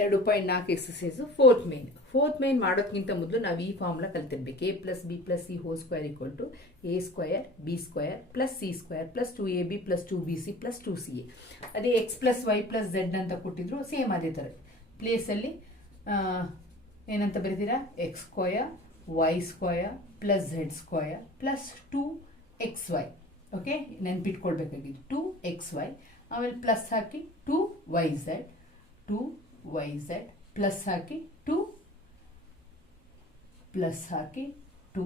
ಎರಡು ಪಾಯಿಂಟ್ ನಾಲ್ಕು exercise fourth main fourth main ಮಾಡೋದಕ್ಕಿಂತ ಮೊದಲು ನಾವು ಈ formula ಕಲ್ತಿರ್ಬೇಕು. A plus B plus C whole square equal to A square B square plus C square plus two A B plus two B C plus two C A ಅದೇ X plus Y plus Z ಅಂತ ಕೊಟ್ಟಿದ್ರು same ಅದೇ ಥರ. ಪ್ಲೇಸಲ್ಲಿ ಏನಂತ ಬರೀತೀರಾ? X square Y square plus Z square plus two X Y okay ನೆನ್ಪಿಟ್ಕೊಳ್ಬೇಕಾಗಿದ್ದು. To X Y ಆಮೇಲೆ plus ಹಾಕಿ two Y Z two Y Z plus ಹಾಕಿ two plus ಹಾಕಿ two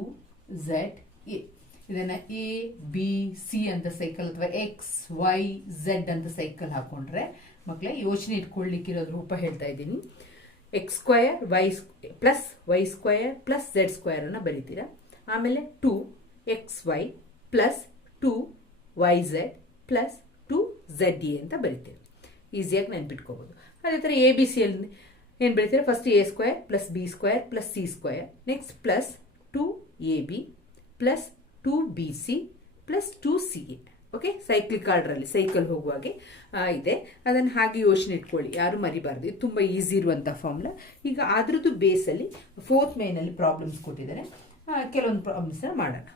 Z A ಇದನ್ನು A B C ಅಂತ cycle ಅಥವಾ X Y Z ಅಂತ cycle ಹಾಕೊಂಡ್ರೆ ಮಕ್ಕಳೇ ಯೋಚನೆ ಇಟ್ಕೊಳ್ಳಿಕ್ಕಿರೋದು ರೂಪ ಹೇಳ್ತಾ ಇದ್ದೀನಿ. X square Y plus Y square plus Z square ಅನ್ನು ಬರೀತೀರಾ? ಆಮೇಲೆ two X Y plus two Y Z plus two Z A ಅಂತ ಬರೀತೀರಾ? ಈಸಿಯಾಗಿ ನೆನ್ಪಿಟ್ಕೋಬೋದು. ಅದೇ ಥರ ಎ ಬಿ ಸಿ ಅಲ್ಲಿ ಏನು ಬರೀತೀರಾ first A square plus B square plus C square next plus two A B plus two B C plus two C A okay cyclic ಕಾರ್ಡ್ರಲ್ಲಿ cycle ಹೋಗುವಾಗೆ ಇದೆ. ಅದನ್ನು ಹಾಗೆ ಯೋಚನೆ ಇಟ್ಕೊಳ್ಳಿ. ಯಾರು ಮರಿಬಾರ್ದು. ಇದು ತುಂಬ ಈಸಿ ಇರುವಂಥ ಫಾರ್ಮ್ಲ ಈಗ ಅದ್ರದ್ದು ಬೇಸಲ್ಲಿ ಫೋರ್ತ್ ಮೇನಲ್ಲಿ ಪ್ರಾಬ್ಲಮ್ಸ್ ಕೊಟ್ಟಿದ್ದಾರೆ. ಕೆಲವೊಂದು ಪ್ರಾಬ್ಲಮ್ಸ್ನ ಮಾಡೋಣ.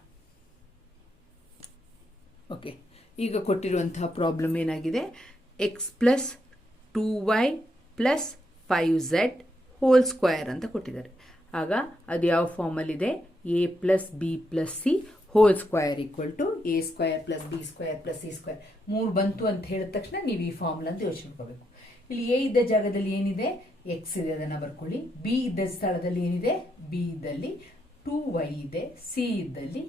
ಓಕೆ ಈಗ ಕೊಟ್ಟಿರುವಂತಹ ಪ್ರಾಬ್ಲಮ್ ಏನಾಗಿದೆ? X plus two Y plus five Z whole square ಅಂತ ಕೊಟ್ಟಿದ್ದಾರೆ. ಆಗ ಅದು ಯಾವ ಫಾರ್ಮಲ್ಲಿದೆ A plus B plus C whole square equal to A square plus B square plus C square ಮೂರು ಬಂತು ಅಂತ ಹೇಳಿದ ತಕ್ಷಣ ನೀವು ಈ ಫಾರ್ಮುಲಾ ಅಂತ ಯೋಚನೆ ಮಾಡ್ಕೋಬೇಕು. ಇಲ್ಲಿ ಎ ಇದ್ದ ಜಾಗದಲ್ಲಿ ಏನಿದೆ? ಎಕ್ಸ್ ಇದೆ, ಅದನ್ನ ಬರ್ಕೊಳ್ಳಿ. ಬಿ ಇದ್ದ ಸ್ಥಳದಲ್ಲಿ ಏನಿದೆ? ಬಿ ಇದ್ದಲ್ಲಿ ಟೂ ವೈ ಇದೆ ಸಿ ಇದ್ದಲ್ಲಿ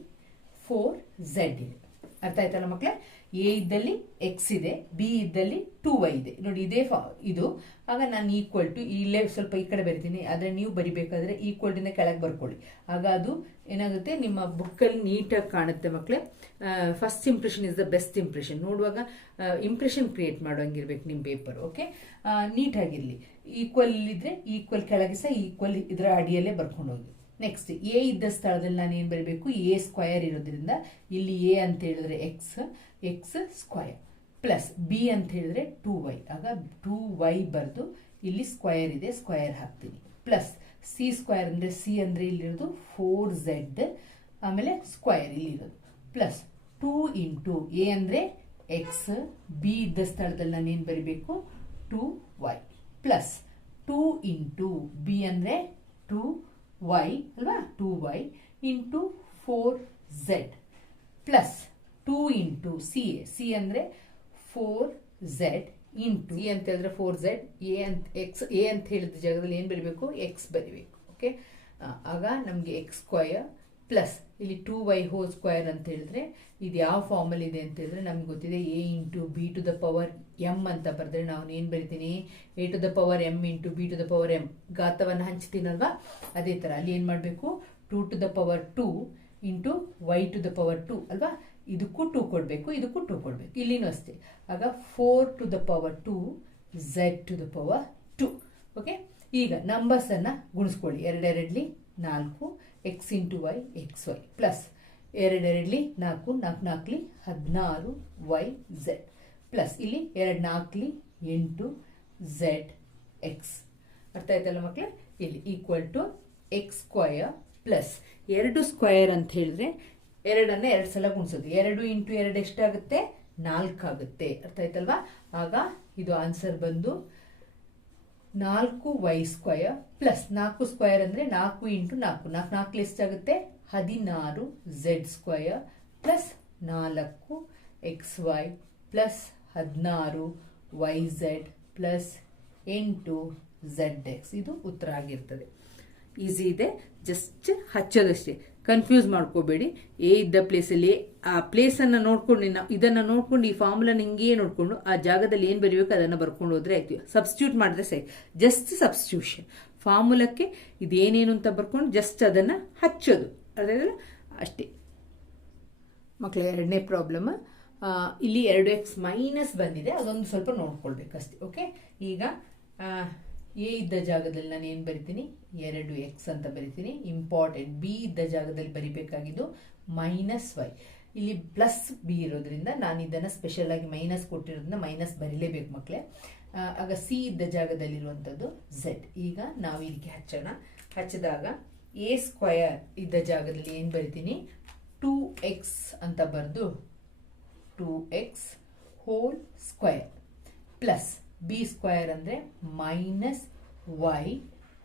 ಫೋರ್ ಝೆಡ್ ಇದೆ. ಅರ್ಥ ಆಯ್ತಲ್ಲ ಮಕ್ಕಳೇ ಎ ಇದ್ದಲ್ಲಿ ಎಕ್ಸ್ ಇದೆ, ಬಿ ಇದ್ದಲ್ಲಿ ಟೂ ವೈ ಇದೆ. ನೋಡಿ, ಇದೇ ಫಾ, ಇದು. ಆಗ ನಾನು ಈಕ್ವಲ್ ಟು ಇಲ್ಲೇ ಸ್ವಲ್ಪ ಈ ಕಡೆ ಬರಿತೀನಿ. ಆದರೆ ನೀವು ಬರಿಬೇಕಾದ್ರೆ ಈಕ್ವಲ್ ಟಿಂದ ಕೆಳಗೆ ಬರ್ಕೊಳ್ಳಿ. ಆಗ ಅದು ಏನಾಗುತ್ತೆ? ನಿಮ್ಮ ಬುಕ್ಕಲ್ಲಿ ನೀಟಾಗಿ ಕಾಣುತ್ತೆ ಮಕ್ಕಳೇ first impression is the best impression ನೋಡುವಾಗ ಇಂಪ್ರೆಷನ್ ಕ್ರಿಯೇಟ್ ಮಾಡೋಂಗಿರ್ಬೇಕು ನಿಮ್ಮ ಪೇಪರ್ ಓಕೆ ನೀಟಾಗಿರಲಿ. ಈಕ್ವಲ್ ಇದ್ರೆ ಈಕ್ವಲ್ ಕೆಳಗೆ ಸಹ ಈಕ್ವಲ್ ಇದರ ಅಡಿಯಲ್ಲೇ ಬರ್ಕೊಂಡು ಹೋಗಿ. ನೆಕ್ಸ್ಟ್ ಎ ಇದ್ದ ಸ್ಥಳದಲ್ಲಿ ನಾನು ಏನು ಬರೀಬೇಕು? ಎ ಸ್ಕ್ವಯರ್ ಇರೋದ್ರಿಂದ ಇಲ್ಲಿ ಎ ಅಂತ ಹೇಳಿದ್ರೆ X X square plus B ಅಂತ ಹೇಳಿದ್ರೆ ಟೂ ವೈ ಆಗ ಟೂ ವೈ ಬರೆದು ಇಲ್ಲಿ ಸ್ಕ್ವಯರ್ ಇದೆ ಸ್ಕ್ವಯರ್ ಹಾಕ್ತೀನಿ. ಪ್ಲಸ್ ಸಿ ಸ್ಕ್ವಯರ್ ಅಂದರೆ ಸಿ ಅಂದರೆ ಇಲ್ಲಿರೋದು ಫೋರ್ ಝೆಡ್ ಆಮೇಲೆ ಸ್ಕ್ವಯರ್ ಇಲ್ಲಿರೋದು. ಪ್ಲಸ್ ಟೂ ಇಂಟು ಎ ಅಂದರೆ ಎಕ್ಸ್ ಬಿ ಇದ್ದ ಸ್ಥಳದಲ್ಲಿ ನಾನು ಏನು ಬರಿಬೇಕು? Two Y plus two into B ಅಂದರೆ ಟೂ ವೈ ಅಲ್ವಾ? Two Y into four Z plus two into C A C ಅಂದರೆ ಫೋರ್ ಝೆಡ್ ಇಂಟು ಎ ಅಂತ ಹೇಳಿದ್ರೆ ಫೋರ್ ಝೆಡ್ ಎ ಅಂತ ಎಕ್ಸ್ ಎ ಅಂತ ಹೇಳಿದ ಜಾಗದಲ್ಲಿ ಏನು ಬರೀಬೇಕು? ಎಕ್ಸ್ ಬರಿಬೇಕು ಓಕೆ ಆಗ ನಮಗೆ ಎಕ್ಸ್ ಸ್ಕ್ವಯರ್ ಪ್ಲಸ್ ಇಲ್ಲಿ ಟೂ ವೈ ಹೋಲ್ ಸ್ಕ್ವೇರ್ ಅಂತ ಹೇಳಿದ್ರೆ ಇದು ಯಾವ ಫಾರ್ಮಲ್ಲಿ ಇದೆ ಅಂತ ಹೇಳಿದ್ರೆ ನಮ್ಗೆ ಗೊತ್ತಿದೆ A into B to the power M ಅಂತ ಬರೆದ್ರೆ ನಾವು ಏನು ಬರಿತೀನಿ? A to the power M into B to the power M ಘಾತವನ್ನು ಹಂಚ್ತೀನಲ್ವಾ? ಅದೇ ಥರ ಅಲ್ಲಿ ಏನು ಮಾಡಬೇಕು? Two to the power two into Y to the power two ಅಲ್ವಾ? ಇದಕ್ಕೂ ಟೂ ಕೊಡಬೇಕು, ಇದಕ್ಕೂ ಟೂ ಕೊಡಬೇಕು. ಇಲ್ಲಿನೂ ಅಷ್ಟೇ. ಆಗ four to the power two Z to the power two okay ಈಗ ನಂಬರ್ಸನ್ನು ಗುಣಿಸ್ಕೊಳ್ಳಿ. ಎರಡೆರಡಲಿ ನಾಲ್ಕು X into Y X Y plus ಎರಡೆರಡ್ಲಿ ನಾಲ್ಕು ನಾಲ್ಕು, ನಾಲ್ಕಲಿ ಹದಿನಾರು ವೈ ಝೆಡ್ ಪ್ಲಸ್ ಇಲ್ಲಿ ಎರಡು ನಾಲ್ಕಲಿ ಎಂಟು ಝೆಡ್ ಎಕ್ಸ್ ಅರ್ಥ ಆಯ್ತಲ್ಲ ಮಕ್ಕಳೇ ಇಲ್ಲಿ equal to X square plus ಎರಡು ಸ್ಕ್ವಯರ್ ಅಂತ ಹೇಳಿದ್ರೆ ಎರಡನ್ನ ಎರಡು ಸಲ ಗುಣಿಸೋದು. ಎರಡು ಇಂಟು ಎರಡು ಎಷ್ಟಾಗುತ್ತೆ? ನಾಲ್ಕಾಗುತ್ತೆ ಅರ್ಥ ಆಯ್ತಲ್ವಾ? ಆಗ ಇದು ಆನ್ಸರ್ ಬಂದು ನಾಲ್ಕು ವೈ ಸ್ಕ್ವಯರ್ ಪ್ಲಸ್ ನಾಲ್ಕು ಸ್ಕ್ವಯರ್ ಅಂದರೆ ನಾಲ್ಕು ಇಂಟು ನಾಲ್ಕು. ನಾಲ್ಕು ನಾಲ್ಕು ಎಷ್ಟಾಗುತ್ತೆ ಹದಿನಾರು ಝೆಡ್ ಸ್ಕ್ವಯರ್ ಪ್ಲಸ್ ನಾಲ್ಕು ಎಕ್ಸ್ ವೈ ಪ್ಲಸ್ ಹದಿನಾರು ವೈ ಝೆಡ್ ಪ್ಲಸ್ ಎಂಟು ಝೆಡ್ ಎಕ್ಸ್. ಇದು ಉತ್ತರ ಆಗಿರ್ತದೆ. ಈಸಿ ಇದೆ. ಜಸ್ಟ್ ಹಚ್ಚೋದಷ್ಟೇ. ಕನ್ಫ್ಯೂಸ್ ಮಾಡ್ಕೋಬೇಡಿ. ಎ ಇದ್ದ ಪ್ಲೇಸಲ್ಲಿ ಆ ಪ್ಲೇಸನ್ನು ನೋಡ್ಕೊಂಡು ನಾವು ಇದನ್ನು ನೋಡ್ಕೊಂಡು ಈ ಫಾರ್ಮುಲಾ ಹಿಂಗೆ ನೋಡ್ಕೊಂಡು ಆ ಜಾಗದಲ್ಲಿ ಏನು ಬರೀಬೇಕು ಅದನ್ನು ಬರ್ಕೊಂಡು ಹೋದ್ರೆ ಆಯ್ತು. ಸಬ್ಸ್ಟಿಟ್ಯೂಟ್ ಮಾಡಿದ್ರೆ ಸರಿ. ಜಸ್ಟ್ ಸಬ್ಸ್ಟ್ಯೂಷನ್ ಫಾರ್ಮುಲಕ್ಕೆ ಇದೇನೇನು ಅಂತ ಬರ್ಕೊಂಡು ಜಸ್ಟ್ ಅದನ್ನು ಹಚ್ಚೋದು. ಅದೇ ಅಷ್ಟೇ. ಮಕ್ಕಳ ಎರಡನೇ ಪ್ರಾಬ್ಲಮ್ ಇಲ್ಲಿ ಎರಡು ಎಕ್ಸ್ ಮೈನಸ್ ಬಂದಿದೆ. ಅದೊಂದು ಸ್ವಲ್ಪ ನೋಡ್ಕೊಳ್ಬೇಕಷ್ಟೇ ಓಕೆ ಈಗ ಎ ಇದ್ದ ಜಾಗದಲ್ಲಿ ನಾನು ಏನು ಬರಿತೀನಿ? ಎರಡು ಎಕ್ಸ್ ಅಂತ ಬರಿತೀನಿ. ಇಂಪಾರ್ಟೆಂಟ್ ಬಿ ಇದ್ದ ಜಾಗದಲ್ಲಿ ಬರಿಬೇಕಾಗಿದ್ದು ಮೈನಸ್ ವೈ ಇಲ್ಲಿ ಪ್ಲಸ್ ಬಿ ಇರೋದ್ರಿಂದ ನಾನು ಇದನ್ನು ಸ್ಪೆಷಲ್ ಆಗಿ ಮೈನಸ್ ಕೊಟ್ಟಿರೋದನ್ನ ಮೈನಸ್ ಬರೀಲೇಬೇಕು ಮಕ್ಕಳೇ ಆಗ ಸಿ ಇದ್ದ ಜಾಗದಲ್ಲಿರುವಂಥದ್ದು ಝೆಡ್ ಈಗ ನಾವು ಇದಕ್ಕೆ ಹಚ್ಚೋಣ. ಹಚ್ಚಿದಾಗ ಎ ಸ್ಕ್ವಯರ್ ಇದ್ದ ಜಾಗದಲ್ಲಿ ಏನು ಬರಿತೀನಿ? ಟೂ ಎಕ್ಸ್ ಅಂತ ಬರೆದು two X whole square plus B square ಅಂದರೆ minus Y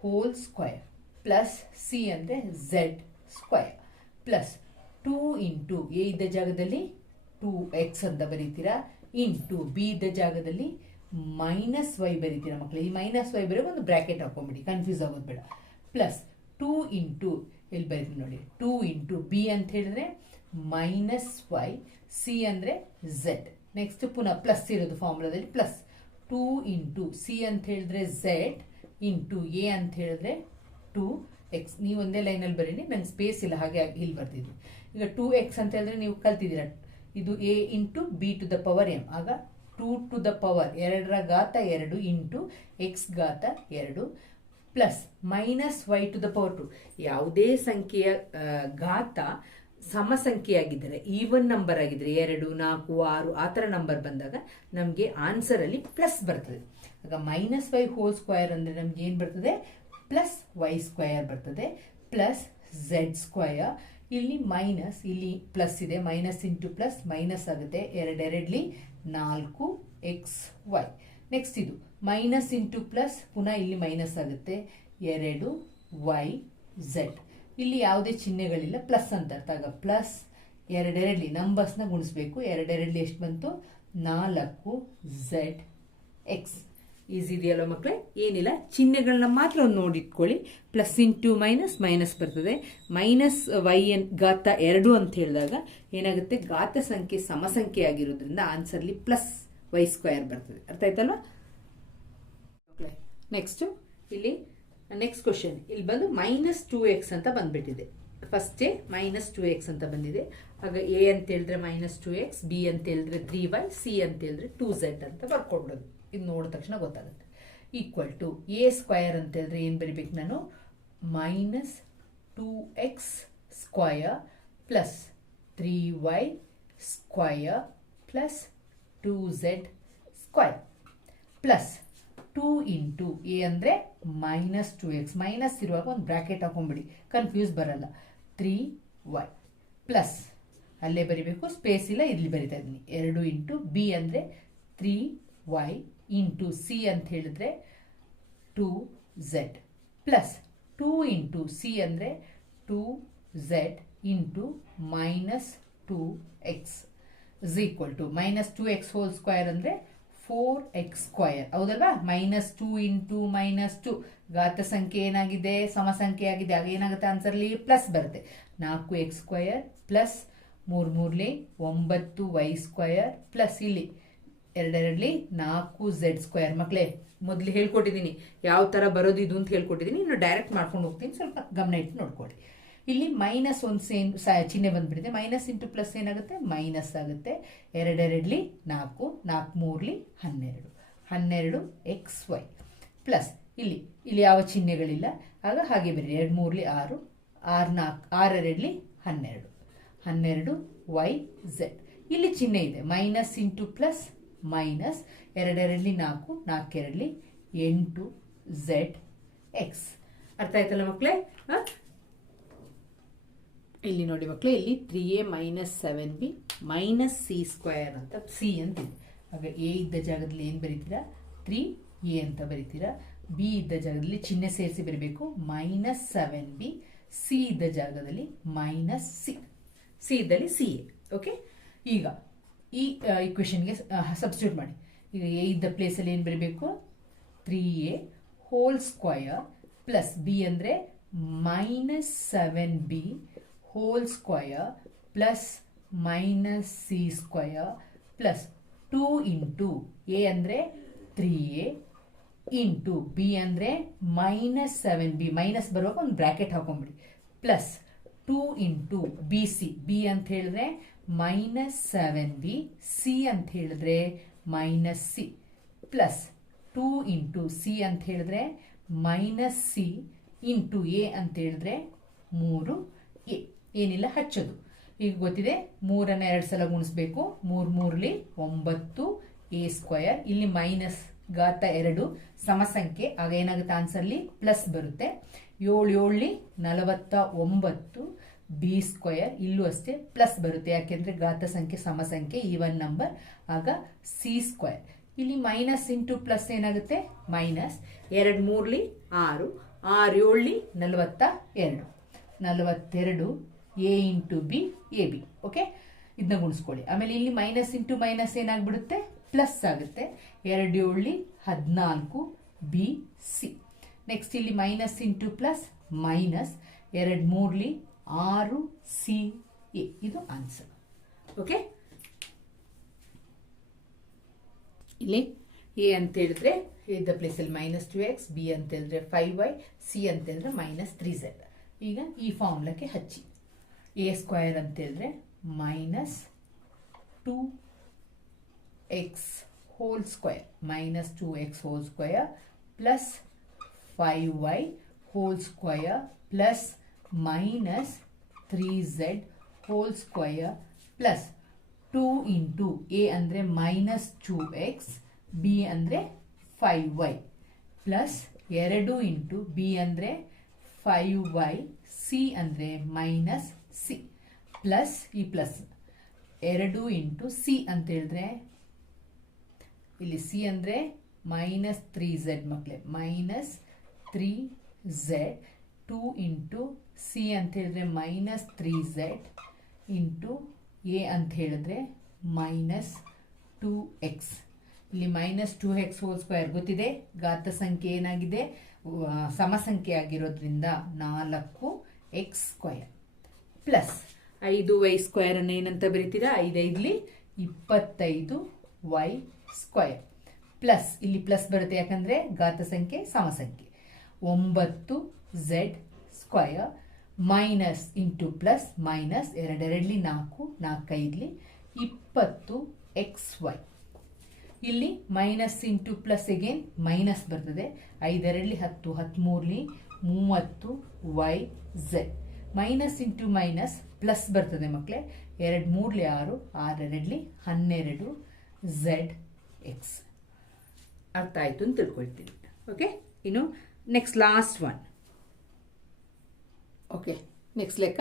whole square plus C ಅಂದರೆ Z square plus two into A ಇದ್ದ ಜಾಗದಲ್ಲಿ ಟೂ ಎಕ್ಸ್ ಅಂತ ಬರೀತೀರಾ? ಇಂಟು ಬಿ ಇದ್ದ ಜಾಗದಲ್ಲಿ ಮೈನಸ್ ವೈ ಬರೀತೀರಾ ಮಕ್ಕಳು ಈ ಮೈನಸ್ ವೈ ಬರೀ ಒಂದು ಬ್ರ್ಯಾಕೆಟ್ ಹಾಕೊಂಡ್ಬಿಡಿ ಕನ್ಫ್ಯೂಸ್ ಆಗೋದು ಬೇಡ. ಪ್ಲಸ್ ಟೂ ಇಂಟು ಇಲ್ಲಿ ಬರೀತೀನಿ ನೋಡಿ? ಟೂ ಇಂಟು ಬಿ ಅಂತ ಹೇಳಿದ್ರೆ ಮೈನಸ್ ವೈ ಸಿ ಅಂದರೆ ಝೆಡ್ ನೆಕ್ಸ್ಟ್ ಪುನಃ ಪ್ಲಸ್ ಇರೋದು ಫಾರ್ಮುಲಾದಲ್ಲಿ ಪ್ಲಸ್ ಟೂ ಇಂಟು ಸಿ ಅಂತ ಹೇಳಿದ್ರೆ ಝೆಡ್ ಇಂಟು ಎ ಅಂತ ಹೇಳಿದ್ರೆ ಟೂ ಎಕ್ಸ್ ನೀವು ಒಂದೇ ಲೈನಲ್ಲಿ ಬರೀನಿ ನಂಗೆ ಸ್ಪೇಸ್ ಇಲ್ಲ, ಹಾಗೆ ಇಲ್ಲಿ ಬರ್ತಿದ್ವಿ ಈಗ ಟೂ ಎಕ್ಸ್ ಅಂತ ಹೇಳಿದ್ರೆ ನೀವು ಕಲ್ತಿದ್ದೀರ. ಇದು a into b to the power m ಆಗ ಟೂ ಟು ದ ಪವರ್ ಎರಡರ ಘಾತ ಎರಡು ಇಂಟು ಎಕ್ಸ್ ಘಾತ ಎರಡು plus minus y to the power two ಯಾವುದೇ ಸಂಖ್ಯೆಯ ಘಾತ ಸಮ ಸಂಖ್ಯೆಯಾಗಿದ್ದರೆ ಈವನ್ ನಂಬರ್ ಆಗಿದ್ದರೆ, ಎರಡು, ನಾಲ್ಕು, ಆರು, ಆ ಥರ ನಂಬರ್ ಬಂದಾಗ ನಮಗೆ ಆನ್ಸರಲ್ಲಿ ಪ್ಲಸ್ ಬರ್ತದೆ. ಆಗ ಮೈನಸ್ ವೈ ಹೋಲ್ ಸ್ಕ್ವಯರ್ ಅಂದರೆ ನಮ್ಗೆ ಏನು ಬರ್ತದೆ? ಪ್ಲಸ್ ವೈ ಸ್ಕ್ವಯರ್ ಬರ್ತದೆ. ಪ್ಲಸ್ ಝೆಡ್ ಸ್ಕ್ವಯರ್ ಇಲ್ಲಿ ಮೈನಸ್ ಇಲ್ಲಿ ಪ್ಲಸ್ ಇದೆ. ಮೈನಸ್ ಇಂಟು ಪ್ಲಸ್ ಮೈನಸ್ ಆಗುತ್ತೆ. ಎರಡೆರಡ್ಲಿ ನಾಲ್ಕು ಎಕ್ಸ್ ವೈ ನೆಕ್ಸ್ಟ್ ಇದು. ಮೈನಸ್ ಇಂಟು ಪ್ಲಸ್ ಪುನಃ ಇಲ್ಲಿ ಮೈನಸ್ ಆಗುತ್ತೆ. ಎರಡು ವೈ ಝೆಡ್ ಇಲ್ಲಿ ಯಾವುದೇ ಚಿಹ್ನೆಗಳಿಲ್ಲ. ಪ್ಲಸ್ ಅಂತ ಅರ್ಥ. ಆಗ ಪ್ಲಸ್ ಎರಡೆರಡ್ಲಿ ನಂಬರ್ಸ್ನ ಗುಣಿಸ್ಬೇಕು. ಎರಡೆರಡ್ಲಿ ಎಷ್ಟು ಬಂತು? ನಾಲ್ಕು ಝೆಡ್ ಎಕ್ಸ್ ಈಸಿ ಇದೆಯಲ್ಲ ಮಕ್ಕಳೇ? ಏನಿಲ್ಲ. ಚಿಹ್ನೆಗಳನ್ನ ಮಾತ್ರ ಒಂದು ನೋಡಿಟ್ಕೊಳ್ಳಿ. ಪ್ಲಸ್ ಇಂಟು ಮೈನಸ್ ಮೈನಸ್ ಬರ್ತದೆ. ಮೈನಸ್ ವೈ ಎನ್ ಗಾತ ಎರಡು ಅಂತ ಹೇಳಿದಾಗ ಏನಾಗುತ್ತೆ? ಗಾತ ಸಂಖ್ಯೆ ಸಮ ಸಂಖ್ಯೆ ಆಗಿರೋದ್ರಿಂದ ಆನ್ಸರ್ಲಿ ಪ್ಲಸ್ ವೈ ಸ್ಕ್ವಯರ್ ಬರ್ತದೆ. ಅರ್ಥ ಆಯ್ತಲ್ವಾ? ನೆಕ್ಸ್ಟ್ ಇಲ್ಲಿ ನೆಕ್ಸ್ಟ್ ಕ್ವಶನ್ ಇಲ್ಲಿ ಬಂದು ಮೈನಸ್ ಟೂ ಎಕ್ಸ್ ಅಂತ ಬಂದ್ಬಿಟ್ಟಿದೆ. ಫಸ್ಟೇ ಮೈನಸ್ ಟೂ ಎಕ್ಸ್ ಅಂತ ಬಂದಿದೆ. ಆಗ ಎ ಅಂತ ಹೇಳಿದ್ರೆ ಮೈನಸ್ ಟೂ ಎಕ್ಸ್ ಬಿ ಅಂತ ಹೇಳಿದ್ರೆ ತ್ರೀ ವೈ ಸಿ ಅಂತ ಹೇಳಿದ್ರೆ ಟೂ ಝೆಡ್ ಅಂತ ಬರ್ಕೊಡ್ಬೋದು ಇದು ನೋಡಿದ ತಕ್ಷಣ ಗೊತ್ತಾಗುತ್ತೆ. ಈಕ್ವಲ್ ಟು ಎ ಸ್ಕ್ವಯರ್ ಅಂತ ಹೇಳಿದ್ರೆ ಏನು ಬರಿಬೇಕು ನಾನು? Minus two x square plus three y square plus two z square plus two into a ಅಂದರೆ ಮೈನಸ್ ಟು ಎಕ್ಸ್ ಮೈನಸ್ ಇರುವಾಗ ಒಂದು ಬ್ರ್ಯಾಕೆಟ್ ಹಾಕೊಂಡ್ಬಿಡಿ. ಕನ್ಫ್ಯೂಸ್ ಬರಲ್ಲ. ತ್ರೀ ವೈ ಪ್ಲಸ್ ಅಲ್ಲೇ ಬರಿಬೇಕು. ಸ್ಪೇಸ್ ಇಲ್ಲ, ಇಲ್ಲಿ ಬರಿತಾ ಇದ್ದೀನಿ. ಎರಡು ಇಂಟು ಬಿ ಅಂದರೆ ತ್ರೀ ವೈ ಇಂಟು ಸಿ ಅಂತ ಹೇಳಿದ್ರೆ two z plus two into c ಅಂದರೆ two z into minus two x is equal to minus two x whole square ಅಂದರೆ ಫೋರ್ ಎಕ್ಸ್ ಸ್ಕ್ವಯರ್ ಹೌದಲ್ವಾ? Minus two into minus two ಘಾತ ಸಂಖ್ಯೆ ಏನಾಗಿದೆ? ಸಮ ಸಂಖ್ಯೆ ಆಗಿದೆ. ಆಗ ಏನಾಗುತ್ತೆ ಆನ್ಸರ್ಲಿ ಪ್ಲಸ್ ಬರುತ್ತೆ. ನಾಲ್ಕು ಎಕ್ಸ್ ಸ್ಕ್ವಯರ್ ಪ್ಲಸ್ ಮೂರು ಮೂರ್ಲಿ ಒಂಬತ್ತು ವೈ ಸ್ಕ್ವಯರ್ ಪ್ಲಸ್ ಇಲ್ಲಿ. ಎರಡೆರಡ್ಲಿ ನಾಲ್ಕು ಝೆಡ್ ಸ್ಕ್ವೇರ್. ಮಕ್ಕಳೇ ಮೊದಲು ಹೇಳ್ಕೊಟ್ಟಿದ್ದೀನಿ ಯಾವ ಥರ ಬರೋದು ಇದು ಅಂತ ಹೇಳ್ಕೊಟ್ಟಿದ್ದೀನಿ ಇನ್ನು ಡೈರೆಕ್ಟ್ ಮಾಡ್ಕೊಂಡು ಹೋಗ್ತೀನಿ. ಸ್ವಲ್ಪ ಗಮನ ಇಟ್ಟು ನೋಡ್ಕೊಳ್ಳಿ. ಇಲ್ಲಿ ಮೈನಸ್ ಒಂದು ಸೇಮ್ ಚಿಹ್ನೆ ಬಂದ್ಬಿಟ್ಟಿದೆ. ಮೈನಸ್ ಇಂಟು ಪ್ಲಸ್ ಏನಾಗುತ್ತೆ? ಮೈನಸ್ ಆಗುತ್ತೆ. ಎರಡೆರಡ್ಲಿ ನಾಲ್ಕು ನಾಲ್ಕು ಮೂರ್ಲಿ ಹನ್ನೆರಡು. ಹನ್ನೆರಡು ಎಕ್ಸ್ ವೈ ಪ್ಲಸ್ ಇಲ್ಲಿ ಇಲ್ಲಿ ಯಾವ ಚಿಹ್ನೆಗಳಿಲ್ಲ? ಆಗ ಹಾಗೆ ಬರೀ ಎರಡು ಮೂರಲಿ ಆರು ಆರು ನಾಲ್ಕು, ಆರೆರಡ್ಲಿ ಹನ್ನೆರಡು. ಹನ್ನೆರಡು ವೈ ಝೆಡ್ ಇಲ್ಲಿ ಚಿಹ್ನೆ ಇದೆ. ಮೈನಸ್ ಇಂಟು ಪ್ಲಸ್ ಮೈನಸ್ ಎರಡೆರಡಲಿ ನಾಲ್ಕು ನಾಲ್ಕೆರಡಲಿ ಎಂಟು ಝೆಡ್ ಎಕ್ಸ್. ಅರ್ಥ ಆಯ್ತಲ್ಲ ಮಕ್ಕಳೇ ಇಲ್ಲಿ ನೋಡಿ ಮಕ್ಕಳೇ ಇಲ್ಲಿ three a minus seven b minus c square ಅಂತ ಸಿ ಅಂತಿದೆ ಆಗ ಎ ಇದ್ದ ಜಾಗದಲ್ಲಿ ಏನು ಬರೀತೀರಾ? ತ್ರೀ ಎ ಅಂತ ಬರೀತೀರಾ? ಬಿ ಇದ್ದ ಜಾಗದಲ್ಲಿ ಚಿಹ್ನೆ ಸೇರಿಸಿ ಬರಬೇಕು. ಮೈನಸ್ ಸೆವೆನ್ ಬಿ, ಸಿ ಇದ್ದ ಜಾಗದಲ್ಲಿ ಮೈನಸ್ ಸಿ. ಸಿ ಇದ್ದಲ್ಲಿ ಸಿ ಎ, ಓಕೆ? ಈಗ ಈ ಇಕ್ವೇಷನ್ಗೆ ಸಬ್ಸ್ಟ್ಯೂಟ್ ಮಾಡಿ. ಈಗ ಎ ಇದ್ದ ಪ್ಲೇಸಲ್ಲಿ ಏನು ಬರಬೇಕು? Three a whole square plus b ಅಂದರೆ minus seven b whole square plus minus c square plus two into a ಅಂದರೆ ತ್ರೀ ಎ ಇಂಟು ಬಿ ಅಂದರೆ ಮೈನಸ್ ಸೆವೆನ್ ಬಿ ಮೈನಸ್ ಬರುವಾಗ ಒಂದು bracket ಹಾಕೊಂಬಿಡಿ plus two into b c b ಅಂತ ಹೇಳಿದ್ರೆ minus seven b C ಅಂತ ಹೇಳಿದ್ರೆ minus c plus two into c ಅಂತ ಹೇಳಿದ್ರೆ ಮೈನಸ್ ಸಿ ಇಂಟು ಎ ಅಂತ ಹೇಳಿದ್ರೆ ಮೂರು ಎ ಏನಿಲ್ಲ, ಹಚ್ಚೋದು. ಈಗ ಗೊತ್ತಿದೆ, ಮೂರನ್ನು ಎರಡು ಸಲ ಗುಣಿಸ್ಬೇಕು. ಮೂರು ಮೂರಲಿ ಒಂಬತ್ತು ಎ ಸ್ಕ್ವಯರ್ ಇಲ್ಲಿ ಮೈನಸ್ ಘಾತ ಎರಡು ಸಮಸಂಖ್ಯೆ. ಆಗ ಏನಾಗುತ್ತೆ ಆನ್ಸರ್ಲಿ ಪ್ಲಸ್ ಬರುತ್ತೆ. ಏಳು ಏಳಲಿ ನಲವತ್ತ ಒಂಬತ್ತು. ಬಿ ಸ್ಕ್ವಯರ್ ಇಲ್ಲೂ ಅಷ್ಟೇ ಪ್ಲಸ್ ಬರುತ್ತೆ. ಯಾಕೆಂದ್ರೆ ಘಾತ ಸಂಖ್ಯೆ, ಸಮ ಸಮಸಂಖ್ಯೆ ಈವನ್ ನಂಬರ್ ಆಗ ಸಿ ಸ್ಕ್ವಯರ್ ಇಲ್ಲಿ ಮೈನಸ್ ಇಂಟು ಪ್ಲಸ್ ಏನಾಗುತ್ತೆ? ಮೈನಸ್ ಎರಡು ಮೂರ್ಲಿ ಆರು ಆರು ಏಳ್ಲಿ ನಲವತ್ತ ಎರಡು. ನಲವತ್ತೆರಡು a into b a b okay ಇದನ್ನ ಗುಣಿಸ್ಕೊಳ್ಳಿ. ಆಮೇಲೆ ಇಲ್ಲಿ ಮೈನಸ್ ಇಂಟು ಮೈನಸ್ ಏನಾಗ್ಬಿಡುತ್ತೆ? ಪ್ಲಸ್ ಆಗುತ್ತೆ. ಎರಡು ಏಳ್ಲಿ ಹದಿನಾಲ್ಕು ಬಿ ಸಿ ನೆಕ್ಸ್ಟ್ ಇಲ್ಲಿ ಮೈನಸ್ ಇಂಟು ಪ್ಲಸ್ ಮೈನಸ್ ಎರಡು ಮೂರ್ಲಿ ಆರು, ಸಿ, ಎ. ಇದು ಆನ್ಸರ್ ಓಕೆ ಇಲ್ಲಿ ಎ ಅಂತ ಹೇಳಿದ್ರೆ ಇದ್ದ ಪ್ಲೇಸಲ್ಲಿ ಮೈನಸ್ ಟು ಎಕ್ಸ್ ಬಿ ಅಂತ ಹೇಳಿದ್ರೆ ಫೈವ್ ವೈ ಸಿ ಅಂತ ಹೇಳಿದ್ರೆ ಮೈನಸ್ ತ್ರೀ ಝೆಡ್ ಈಗ ಈ ಫಾರ್ಮುಲಾಕ್ಕೆ ಹಚ್ಚಿ. ಎ ಸ್ಕ್ವಯರ್ ಅಂತ ಹೇಳಿದ್ರೆ minus two x whole square minus two x whole square plus five y whole square plus three z whole square plus two into a ಅಂದರೆ minus two x b ಅಂದರೆ five y plus ಎರಡು into B ಅಂದರೆ five y C ಅಂದರೆ minus c plus ಈ plus ಎರಡು into C ಅಂತ ಹೇಳಿದ್ರೆ, ಇಲ್ಲಿ ಸಿ ಅಂದರೆ ಮೈನಸ್ ತ್ರೀ ಝೆಡ್ ಮಕ್ಕಳೇ minus three two into c ಅಂತ ಹೇಳಿದ್ರೆ minus three z into a ಅಂತ ಹೇಳಿದ್ರೆ ಮೈನಸ್ ಟೂ ಎಕ್ಸ್. ಇಲ್ಲಿ minus two x whole square ಗೊತ್ತಿದೆ? ಘಾತ ಸಂಖ್ಯೆ ಏನಾಗಿದೆ? ಸಮಸಂಖ್ಯೆ ಆಗಿರೋದ್ರಿಂದ ನಾಲ್ಕು ಎಕ್ಸ್ ಸ್ಕ್ವಯರ್ ಪ್ಲಸ್ ಐದು ವೈ ಸ್ಕ್ವೇರ್ ಅನ್ನು ಏನಂತ ಬರೀತೀರಾ? ಐದೈದ್ಲಿ ಇಪ್ಪತ್ತೈದು ವೈ ಸ್ಕ್ವಯರ್ ಪ್ಲಸ್, ಇಲ್ಲಿ ಪ್ಲಸ್ ಬರುತ್ತೆ ಯಾಕಂದ್ರೆ ಘಾತ ಸಂಖ್ಯೆ, ಸಮಸಂಖ್ಯೆ. ಒಂಬತ್ತು z square minus into plus minus ಎರಡೆರಡ್ಲಿ ನಾಲ್ಕು, ನಾಲ್ಕೈದ್ಲಿ ಇಪ್ಪತ್ತು ಎಕ್ಸ್ ವೈ ಇಲ್ಲಿ minus into plus again minus ಬರ್ತದೆ. ಐದೆರಡಲಿ ಹತ್ತು ಹತ್ಮೂರ್ಲಿ ಮೂವತ್ತು y z minus into minus plus ಬರ್ತದೆ ಮಕ್ಕಳೇ ಎರಡು ಮೂರಲಿ ಆರು ಆರೆರಡ್ಲಿ ಹನ್ನೆರಡು ಝೆಡ್ ಎಕ್ಸ್ ಅರ್ಥ ಆಯಿತು ಅಂತ ತಿಳ್ಕೊಳ್ತೀನಿ. ಓಕೆ ಇನ್ನು next last one okay next ಲೆಕ್ಕ?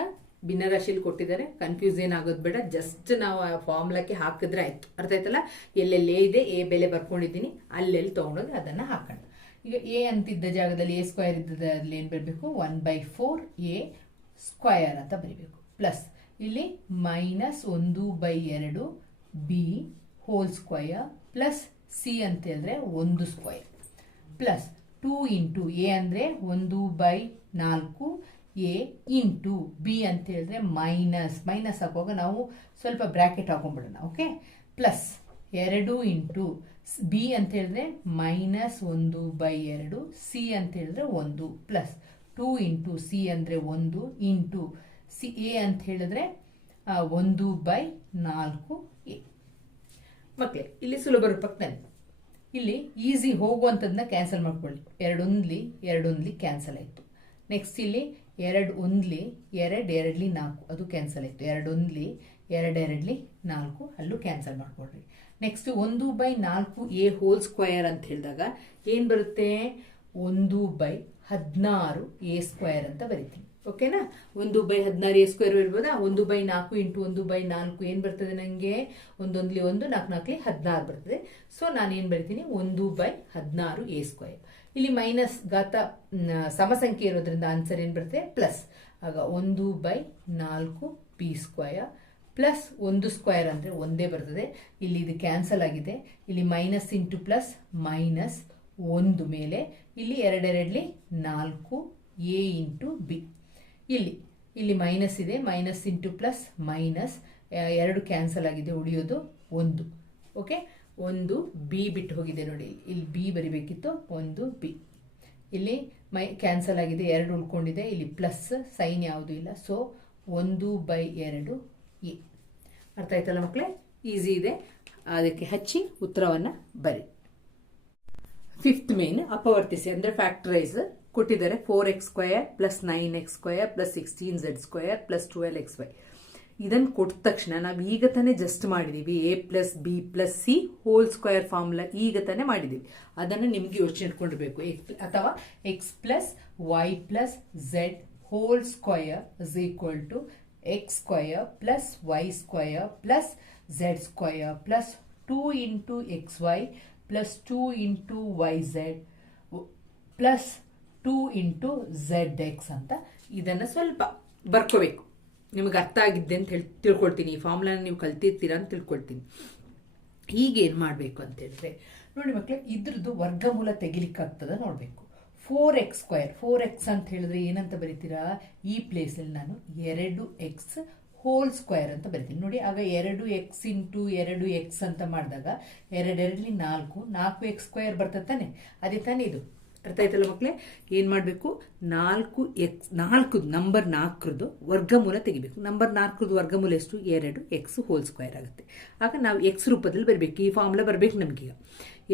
ಭಿನ್ನರಾಶಿಲಿ ಕೊಟ್ಟಿದ್ದಾರೆ. ಕನ್ಫ್ಯೂಸ್ ಏನಾಗೋದು ಬೇಡ. ಜಸ್ಟ್ ನಾವು ಆ ಫಾರ್ಮ್ಲಕ್ಕೆ ಹಾಕಿದ್ರೆ ಆಯ್ತು. ಅರ್ಥ ಆಯ್ತಲ್ಲ? ಎಲ್ಲೆಲ್ಲೇ ಇದೆ ಎ ಬೆಲೆ ಬರ್ಕೊಂಡಿದ್ದೀನಿ. ಅಲ್ಲೆಲ್ಲಿ ತೊಗೊಂಡೋಗಿ ಅದನ್ನು ಹಾಕೋಣ. ಈಗ ಎ ಅಂತಿದ್ದ ಜಾಗದಲ್ಲಿ ಎ ಸ್ಕ್ವೇರ್ ಇದ್ದದಲ್ಲಿ ಏನು ಬರಬೇಕು? One by four a square ಅಂತ ಬರೀಬೇಕು. ಪ್ಲಸ್ ಇಲ್ಲಿ ಮೈನಸ್ ಒಂದು ಬೈ ಎರಡು b whole square plus c ಅಂತ ಹೇಳಿದ್ರೆ ಒಂದು square plus two into a ಅಂದರೆ ಒಂದು ಬೈ ನಾಲ್ಕು. ಎ ಇಂಟು ಬಿ ಅಂತ ಹೇಳಿದ್ರೆ ಮೈನಸ್ ಮೈನಸ್ ಹಾಕುವಾಗ ನಾವು ಸ್ವಲ್ಪ ಬ್ರ್ಯಾಕೆಟ್ ಹಾಕೊಂಡ್ಬಿಡೋಣ ಓಕೆ ಪ್ಲಸ್ ಎರಡು ಇಂಟು ಬಿ ಅಂತ ಹೇಳಿದ್ರೆ ಮೈನಸ್ ಒಂದು ಬೈ ಎರಡು ಸಿ ಅಂತ ಹೇಳಿದ್ರೆ ಒಂದು ಪ್ಲಸ್ ಟೂ ಇಂಟು ಸಿ ಅಂದರೆ ಒಂದು ಇಂಟು ಸಿ ಎ ಅಂತ ಹೇಳಿದ್ರೆ ಒಂದು ಬೈ ನಾಲ್ಕು ಎ ಮಕ್ಕಳೇ ಇಲ್ಲಿ ಸುಲಭ ರೂಪಕ್ಕೆ ಇಲ್ಲಿ ಈಸಿ ಹೋಗುವಂಥದ್ದನ್ನ ಕ್ಯಾನ್ಸಲ್ ಮಾಡ್ಕೊಳ್ಳಿ. ಎರಡೊಂದ್ಲಿ ಎರಡೊಂದ್ಲಿ ಕ್ಯಾನ್ಸಲ್ ಆಯಿತು. ನೆಕ್ಸ್ಟ್ ಇಲ್ಲಿ ಎರಡು ಒಂದ್ಲಿ, ಎರಡು ಎರಡ್ಲಿ ನಾಲ್ಕು, ಅದು ಕ್ಯಾನ್ಸಲ್ ಆಯಿತು. ಎರಡೊಂದ್ಲಿ ಎರಡೆರಡ್ಲಿ ನಾಲ್ಕು, ಅಲ್ಲೂ ಕ್ಯಾನ್ಸಲ್ ಮಾಡಿಕೊಡ್ರಿ ನೆಕ್ಸ್ಟ್ ಒಂದು ಬೈ ನಾಲ್ಕು ಎ ಹೋಲ್ ಸ್ಕ್ವಯರ್ ಅಂತ ಹೇಳಿದಾಗ ಏನು ಬರುತ್ತೆ? ಒಂದು ಬೈ ಹದಿನಾರು ಎ ಸ್ಕ್ವಯರ್ ಅಂತ ಬರಿತೀನಿ. ಓಕೆನಾ? ಒಂದು ಬೈ ಹದಿನಾರು ಎ ಸ್ಕ್ವೇರ್ ಇರ್ಬೋದಾ? ಒಂದು ಬೈ ನಾಲ್ಕು ಇಂಟು ಒಂದು ಬೈ ನಾಲ್ಕು ಏನು ಬರ್ತದೆ ನನಗೆ ಒಂದೊಂದ್ಲಿ ಒಂದು, ನಾಲ್ಕು ನಾಲ್ಕಲಿ ಹದಿನಾರು ಬರ್ತದೆ. ಸೊ ನಾನು ಏನು ಬರಿತೀನಿ? ಒಂದು ಬೈ ಹದಿನಾರು ಎ ಸ್ಕ್ವೇರ್ ಇಲ್ಲಿ ಮೈನಸ್ ಘಾತ ಸಮಸಂಖ್ಯೆ ಇರೋದ್ರಿಂದ ಆನ್ಸರ್ ಏನು ಬರುತ್ತೆ? ಪ್ಲಸ್ ಆಗ ಒಂದು ಬೈ ನಾಲ್ಕು ಪಿ ಸ್ಕ್ವಯರ್ ಪ್ಲಸ್ ಒಂದು ಸ್ಕ್ವಯರ್ ಅಂದರೆ ಒಂದೇ ಬರ್ತದೆ. ಇಲ್ಲಿ ಇದು ಕ್ಯಾನ್ಸಲ್ ಆಗಿದೆ. ಇಲ್ಲಿ ಮೈನಸ್ ಇಂಟು ಪ್ಲಸ್ ಮೈನಸ್ ಒಂದು ಮೇಲೆ. ಇಲ್ಲಿ ಎರಡೆರಡ್ಲಿ ನಾಲ್ಕು ಎ ಇಂಟು ಬಿ ಇಲ್ಲಿ ಇಲ್ಲಿ ಮೈನಸ್ ಇದೆ. ಮೈನಸ್ ಇಂಟು ಪ್ಲಸ್ ಮೈನಸ್ ಎರಡು ಕ್ಯಾನ್ಸಲ್ ಆಗಿದೆ. ಉಳಿಯೋದು ಒಂದು. ಓಕೆ ಒಂದು ಬಿ ಬಿಟ್ಟು ಹೋಗಿದೆ ನೋಡಿ. ಇಲ್ಲಿ ಬಿ ಬರಿಬೇಕಿತ್ತು, ಒಂದು ಬಿ ಇಲ್ಲಿ ಮೈ ಕ್ಯಾನ್ಸಲ್ ಆಗಿದೆ, ಎರಡು ಉಳ್ಕೊಂಡಿದೆ. ಇಲ್ಲಿ ಪ್ಲಸ್ ಸೈನ್ ಯಾವುದೂ ಇಲ್ಲ. ಸೊ ಒಂದು ಬೈ ಎರಡು ಎ ಅರ್ಥ ಆಯ್ತಲ್ಲ ಮಕ್ಕಳೇ ಈಸಿ ಇದೆ. ಅದಕ್ಕೆ ಹಚ್ಚಿ ಉತ್ತರವನ್ನು ಬರಿ. ಫಿಫ್ತ್ ಮೇನ್ ಅಪವರ್ತಿಸಿ, ಅಂದರೆ ಫ್ಯಾಕ್ಟರೈಸ್ ಕೊಟ್ಟಿದ್ದಾರೆ. Four x square plus nine x square plus sixteen z square plus twelve x y ಇದನ್ನು ಕೊಟ್ಟ ತಕ್ಷಣ ನಾವು ಈಗ ತಾನೇ ಜಸ್ಟ್ ಮಾಡಿದ್ದೀವಿ a plus b plus c whole square formula ಈಗ ತಾನೇ ಮಾಡಿದ್ದೀವಿ ಅದನ್ನು ನಿಮಗೆ ಯೋಚನೆ ಇಟ್ಕೊಂಡಿರಬೇಕು. ಅಥವಾ x plus y plus z whole square is equal to x square plus y square plus z square plus two into x y plus two into y z plus two into z x ಅಂತ ಇದನ್ನು ಸ್ವಲ್ಪ ಬರ್ಕೋಬೇಕು. ನಿಮಗೆ ಅರ್ಥ ಆಗಿದ್ದೆ ಅಂತ ಹೇಳಿ ತಿಳ್ಕೊಳ್ತೀನಿ. ಈ ಫಾರ್ಮುಲಾನ ನೀವು ಕಲ್ತಿರ್ತೀರಾ ಅಂತ ತಿಳ್ಕೊಳ್ತೀನಿ. ಈಗೇನು ಮಾಡಬೇಕು ಅಂತ ಹೇಳಿದ್ರೆ, ನೋಡಿ ಮಕ್ಕಳು ಇದ್ರದ್ದು ವರ್ಗಮೂಲ ತೆಗಿಲಿಕ್ಕಾಗ್ತದ ನೋಡಬೇಕು. Four x square four x ಅಂತ ಹೇಳಿದ್ರೆ ಏನಂತ ಬರೀತೀರಾ? ಈ ಪ್ಲೇಸಲ್ಲಿ ನಾನು ಎರಡು ಎಕ್ಸ್ ಹೋಲ್ ಸ್ಕ್ವೇರ್ ಅಂತ ಬರಿತೀನಿ. ನೋಡಿ, ಆಗ ಎರಡು ಎಕ್ಸ್ ಇಂಟು ಎರಡು ಎಕ್ಸ್ ಅಂತ ಮಾಡಿದಾಗ, ಎರಡೆರಡಲಿ ನಾಲ್ಕು ನಾಲ್ಕು ಎಕ್ಸ್ ಸ್ಕ್ವೇರ್ ಬರ್ತದೆ ತಾನೆ? ಅದೇ ತಾನೇ ಇದು. ಅರ್ಥ ಆಯ್ತಲ್ಲ ಮಕ್ಕಳೇ ಏನು ಮಾಡಬೇಕು? ನಾಲ್ಕು ಎಕ್ಸ್ ನಾಲ್ಕು ನಂಬರ್ ನಾಲ್ಕರದ್ದು ವರ್ಗಮೂಲ ತೆಗಿಬೇಕು. ನಂಬರ್ ನಾಲ್ಕರದ್ದು ವರ್ಗಮೂಲ ಎಷ್ಟು? ಎರಡು ಎಕ್ಸ್ ಹೋಲ್ ಸ್ಕ್ವೇರ್ ಆಗುತ್ತೆ. ಆಗ ನಾವು ಎಕ್ಸ್ ರೂಪದಲ್ಲಿ ಬರಬೇಕು. ಈ ಫಾರ್ಮುಲಾ ಬರಬೇಕು ನಮಗೀಗ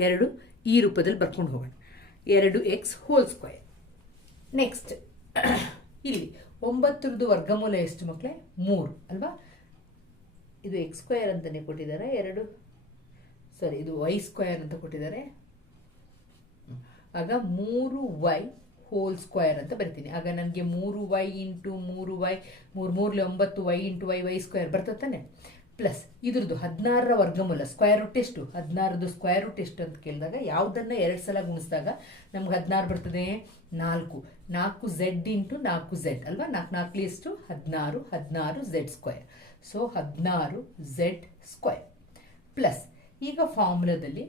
ಎರಡು ಈ ರೂಪದಲ್ಲಿ ಬರ್ಕೊಂಡು ಹೋಗೋಣ. ಎರಡು ಎಕ್ಸ್ ಹೋಲ್ ಸ್ಕ್ವೇರ್ ನೆಕ್ಸ್ಟ್ ಇಲ್ಲಿ ಒಂಬತ್ತರದ್ದು ವರ್ಗಮೂಲ ಎಷ್ಟು ಮಕ್ಕಳೇ ಮೂರು, ಅಲ್ವಾ? ಇದು ಎಕ್ಸ್ ಸ್ಕ್ವೇರ್ ಅಂತಲೇ ಕೊಟ್ಟಿದ್ದಾರೆ. ಎರಡು ಸಾರಿ ಇದು ವೈ ಸ್ಕ್ವೇರ್ ಅಂತ ಕೊಟ್ಟಿದ್ದಾರೆ. ಆಗ ಮೂರು ವೈ ಹೋಲ್ ಸ್ಕ್ವೇರ್ ಅಂತ ಬರಿತೀನಿ. ಆಗ ನನಗೆ ಮೂರು ವೈ ಇಂಟು ಮೂರು ವೈ, ಮೂರು ಮೂರಲ್ಲಿ ಒಂಬತ್ತು y into y y square ಬರ್ತದೆ ತಾನೆ. ಪ್ಲಸ್ ಇದ್ರದ್ದು ಹದಿನಾರರ ವರ್ಗಮೂಲ ಸ್ಕ್ವೇರ್ ರೂಟ್ ಎಷ್ಟು? ಹದಿನಾರದು ಸ್ಕ್ವೇರ್ ರೂಟ್ ಎಷ್ಟು ಅಂತ ಕೇಳಿದಾಗ ಯಾವುದನ್ನ ಎರಡು ಸಲ ಗುಣಿಸಿದಾಗ ನಮ್ಗೆ ಹದಿನಾರು ಬರ್ತದೆ. ನಾಲ್ಕು. ನಾಲ್ಕು ಝೆಡ್ ಇಂಟು ನಾಲ್ಕು ಝೆಡ್ ಅಲ್ವಾ? ನಾಲ್ಕು ನಾಲ್ಕು ಎಷ್ಟು? ಹದಿನಾರು ಹದಿನಾರು ಝೆಡ್ ಸ್ಕ್ವೇರ್ ಸೊ ಹದಿನಾರು ಝೆಡ್ ಸ್ಕ್ವೇರ್ ಪ್ಲಸ್ ಈಗ ಫಾರ್ಮುಲಾದಲ್ಲಿ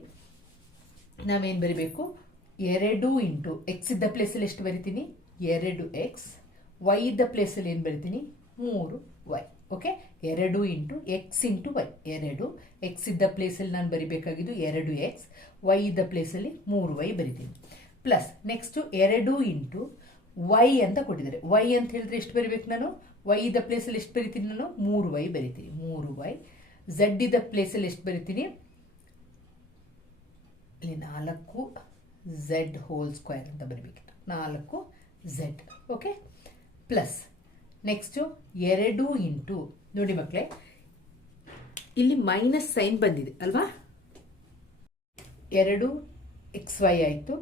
ನಾವೇನು ಬರಿಬೇಕು? ಎರಡು ಇಂಟು ಎಕ್ಸ್ ಇದ್ದ ಪ್ಲೇಸಲ್ಲಿ ಎಷ್ಟು ಬರಿತೀನಿ? ಎರಡು ಎಕ್ಸ್ ವೈ ಇದ್ದ ಪ್ಲೇಸಲ್ಲಿ ಏನು ಬರಿತೀನಿ? ಮೂರು ವೈ ಓಕೆ ಎರಡು ಇಂಟು ಎಕ್ಸ್ ಇಂಟು ವೈ ಎರಡು ಎಕ್ಸ್ ಇದ್ದ ಪ್ಲೇಸಲ್ಲಿ ನಾನು ಬರಿಬೇಕಾಗಿದ್ದು ಎರಡು ಎಕ್ಸ್ ವೈ ಇದ್ದ ಪ್ಲೇಸಲ್ಲಿ ಮೂರು ವೈ ಬರಿತೀನಿ. ಪ್ಲಸ್ ನೆಕ್ಸ್ಟು ಎರಡು ಇಂಟು ವೈ ಅಂತ ಕೊಟ್ಟಿದ್ದಾರೆ. ವೈ ಅಂತ ಹೇಳಿದ್ರೆ ಎಷ್ಟು ಬರಿಬೇಕು ನಾನು? ವೈ ಇದ್ದ ಪ್ಲೇಸಲ್ಲಿ ಎಷ್ಟು ಬರಿತೀನಿ ನಾನು? ಮೂರು ವೈ ಬರಿತೀನಿ. ಮೂರು ವೈ ಝಡ್ ಇದ್ದ ಪ್ಲೇಸಲ್ಲಿ ಎಷ್ಟು ಬರಿತೀನಿ? ಇಲ್ಲಿ ನಾಲ್ಕು. ಝೆಡ್ ಹೋಲ್ ಸ್ಕ್ವೇರ್ ಅಂತ ಬರಬೇಕಿತ್ತು. ನಾಲ್ಕು ಝೆಡ್ ಓಕೆ ಪ್ಲಸ್ ನೆಕ್ಸ್ಟು ಎರಡು ಇಂಟು ನೋಡಿ ಮಕ್ಕಳೇ ಇಲ್ಲಿ ಮೈನಸ್ ಸೈನ್ ಬಂದಿದೆ, ಅಲ್ವಾ? ಎರಡು ಎಕ್ಸ್ ವೈ ಆಯಿತು,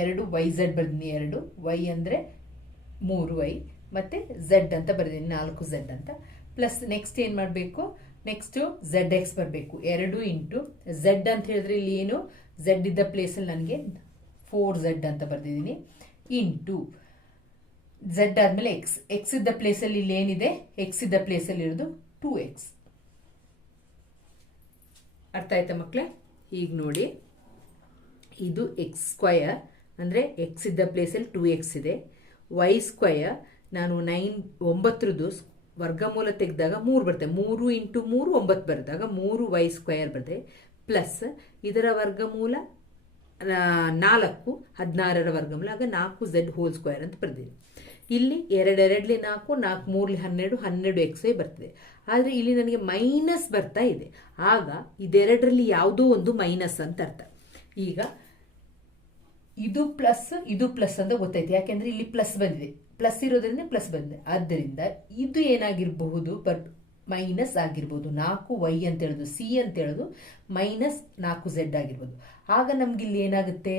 ಎರಡು ವೈ ಝೆಡ್ ಬರ್ದಿನಿ ಎರಡು ವೈ ಅಂದರೆ ಮೂರು ವೈ ಮತ್ತು ಝೆಡ್ ಅಂತ ಬರ್ದಿನಿ ನಾಲ್ಕು ಝೆಡ್ ಅಂತ. ಪ್ಲಸ್ ನೆಕ್ಸ್ಟ್ ಏನು ಮಾಡಬೇಕು? ನೆಕ್ಸ್ಟು ಝೆಡ್ ಎಕ್ಸ್ ಬರಬೇಕು, ಎರಡು ಇಂಟು ಝೆಡ್ ಅಂತ ಹೇಳಿದ್ರೆ ಇಲ್ಲಿ ಏನು? ಝೆಡ್ ಇದ್ದ ಪ್ಲೇಸಲ್ಲಿ ನನಗೆ ಫೋರ್ ಝೆಡ್ ಅಂತ ಬರ್ದಿದ್ದೀನಿ. ಇಂಟು ಝೆಡ್ ಆದಮೇಲೆ ಎಕ್ಸ್. ಎಕ್ಸ್ ಇದ್ದ ಪ್ಲೇಸಲ್ಲಿ ಇಲ್ಲಿ ಏನಿದೆ ಎಕ್ಸ್ ಇದ್ದ ಪ್ಲೇಸಲ್ಲಿ ಇರೋದು ಟೂ ಎಕ್ಸ್. ಅರ್ಥ ಆಯ್ತಾ ಮಕ್ಕಳೇ ಈಗ ನೋಡಿ. ಇದು ಎಕ್ಸ್ ಸ್ಕ್ವಯರ್, ಅಂದರೆ ಎಕ್ಸ್ ಇದ್ದ ಪ್ಲೇಸಲ್ಲಿ ಟೂ ಎಕ್ಸ್ ಇದೆ. ವೈ ಸ್ಕ್ವಯರ್, ನಾನು ನೈನ್, ಒಂಬತ್ತರದ್ದು ವರ್ಗಮೂಲ ತೆಗೆದಾಗ ಮೂರು ಬರುತ್ತೆ ಮೂರು ಇಂಟು ಮೂರು, ಒಂಬತ್ತು ಬರೆದಾಗ ಮೂರು ವೈ ಸ್ಕ್ವಯರ್ ಬರ್ತದೆ. ಪ್ಲಸ್ ಇದರ ವರ್ಗಮೂಲ ನಾಲ್ಕು ಹದಿನಾರರ ವರ್ಗಮೂಲ ನಾಲ್ಕು ಝೆಡ್ ಹೋಲ್ ಸ್ಕ್ವೇರ್ ಅಂತ ಬರೆದಿದೆ. ಇಲ್ಲಿ ಎರಡೆರಡಲಿ ನಾಲ್ಕು ನಾಲ್ಕು ಮೂರಲಿ ಹನ್ನೆರಡು ಹನ್ನೆರಡು ಎಕ್ಸ್ ವೈ ಬರ್ತದೆ. ಆದರೆ ಇಲ್ಲಿ ನನಗೆ ಮೈನಸ್ ಬರ್ತಾ ಇದೆ. ಆಗ ಇದೆರಡರಲ್ಲಿ ಯಾವುದೋ ಒಂದು ಮೈನಸ್ ಅಂತ ಅರ್ಥ. ಈಗ ಇದು ಪ್ಲಸ್ ಇದು ಪ್ಲಸ್ ಅಂತ ಗೊತ್ತಾಯ್ತು. ಯಾಕೆಂದ್ರೆ ಇಲ್ಲಿ ಪ್ಲಸ್ ಬಂದಿದೆ. ಪ್ಲಸ್ ಇರೋದ್ರಿಂದ ಪ್ಲಸ್ ಬಂದಿದೆ. ಆದ್ದರಿಂದ ಇದು ಏನಾಗಿರಬಹುದು? ಬಟ್ ಮೈನಸ್ ಆಗಿರ್ಬೋದು. ನಾಲ್ಕು ವೈ ಅಂತ ಹೇಳೋದು, ಸಿ ಅಂತ ಹೇಳೋದು ಮೈನಸ್ ನಾಲ್ಕು ಝೆಡ್ ಆಗಿರ್ಬೋದು. ಆಗ ನಮ್ಗೆ ಇಲ್ಲಿ ಏನಾಗುತ್ತೆ?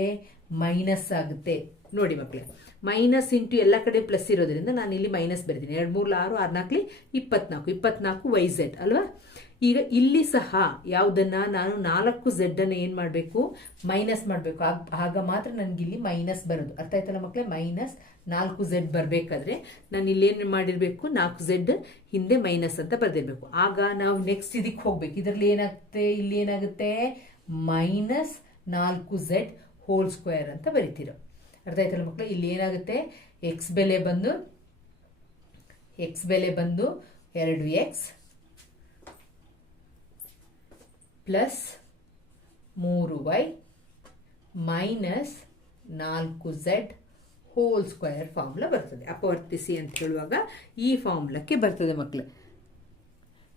ಮೈನಸ್ ಆಗುತ್ತೆ. ನೋಡಿ ಮಕ್ಕಳೇ ಮೈನಸ್ ಇಂಟು ಎಲ್ಲ ಕಡೆ ಪ್ಲಸ್ ಇರೋದ್ರಿಂದ ನಾನು ಇಲ್ಲಿ ಮೈನಸ್ ಬರೀತೀನಿ. ಎರಡು, ಮೂರು, ಆರು ಆರು ನಾಲ್ಕಲಿ ಇಪ್ಪತ್ನಾಲ್ಕು ಇಪ್ಪತ್ನಾಲ್ಕು ವೈ ಝೆಡ್, ಅಲ್ವಾ? ಈಗ ಇಲ್ಲಿ ಸಹ ಯಾವುದನ್ನ ನಾನು ನಾಲ್ಕು ಝೆಡ್ಡನ್ನು ಏನು ಮಾಡಬೇಕು? ಮೈನಸ್ ಮಾಡಬೇಕು. ಆಗ ಮಾತ್ರ ನನಗಿಲ್ಲಿ ಮೈನಸ್ ಬರೋದು. ಅರ್ಥ ಆಯ್ತಲ್ಲ ಮಕ್ಕಳೇ ಮೈನಸ್ ನಾಲ್ಕು ಝೆಡ್ ಬರಬೇಕಾದ್ರೆ ನಾನು ಇಲ್ಲೇನು ಮಾಡಿರಬೇಕು? ನಾಲ್ಕು ಝೆಡ್ ಹಿಂದೆ ಮೈನಸ್ ಅಂತ ಬರೆದಿರಬೇಕು. ಆಗ ನಾವು ನೆಕ್ಸ್ಟ್ ಇದಕ್ಕೆ ಹೋಗ್ಬೇಕು. ಇದರಲ್ಲಿ ಏನಾಗುತ್ತೆ? ಇಲ್ಲಿ ಏನಾಗುತ್ತೆ? ಮೈನಸ್ ನಾಲ್ಕು ಝೆಡ್ ಹೋಲ್ ಸ್ಕ್ವೇರ್ ಅಂತ ಬರಿತೀರ. ಅರ್ಥ ಆಯ್ತಲ್ಲ ಮಕ್ಕಳು ಇಲ್ಲಿ ಏನಾಗುತ್ತೆ? ಎಕ್ಸ್ ಬೆಲೆ ಬಂದು ಎಕ್ಸ್ ಬೆಲೆ ಬಂದು ಎರಡು ಎಕ್ಸ್ ಪ್ಲಸ್ ಮೂರು ವೈ ಮೈನಸ್ ನಾಲ್ಕು ಝೆಡ್ ಹೋಲ್ ಸ್ಕ್ವೇರ್ ಫಾರ್ಮುಲಾ ಬರ್ತದೆ. ಅಪವರ್ತಿಸಿ ಅಂತ ಹೇಳುವಾಗ ಈ ಫಾರ್ಮುಲಕ್ಕೆ ಬರ್ತದೆ ಮಕ್ಕಳು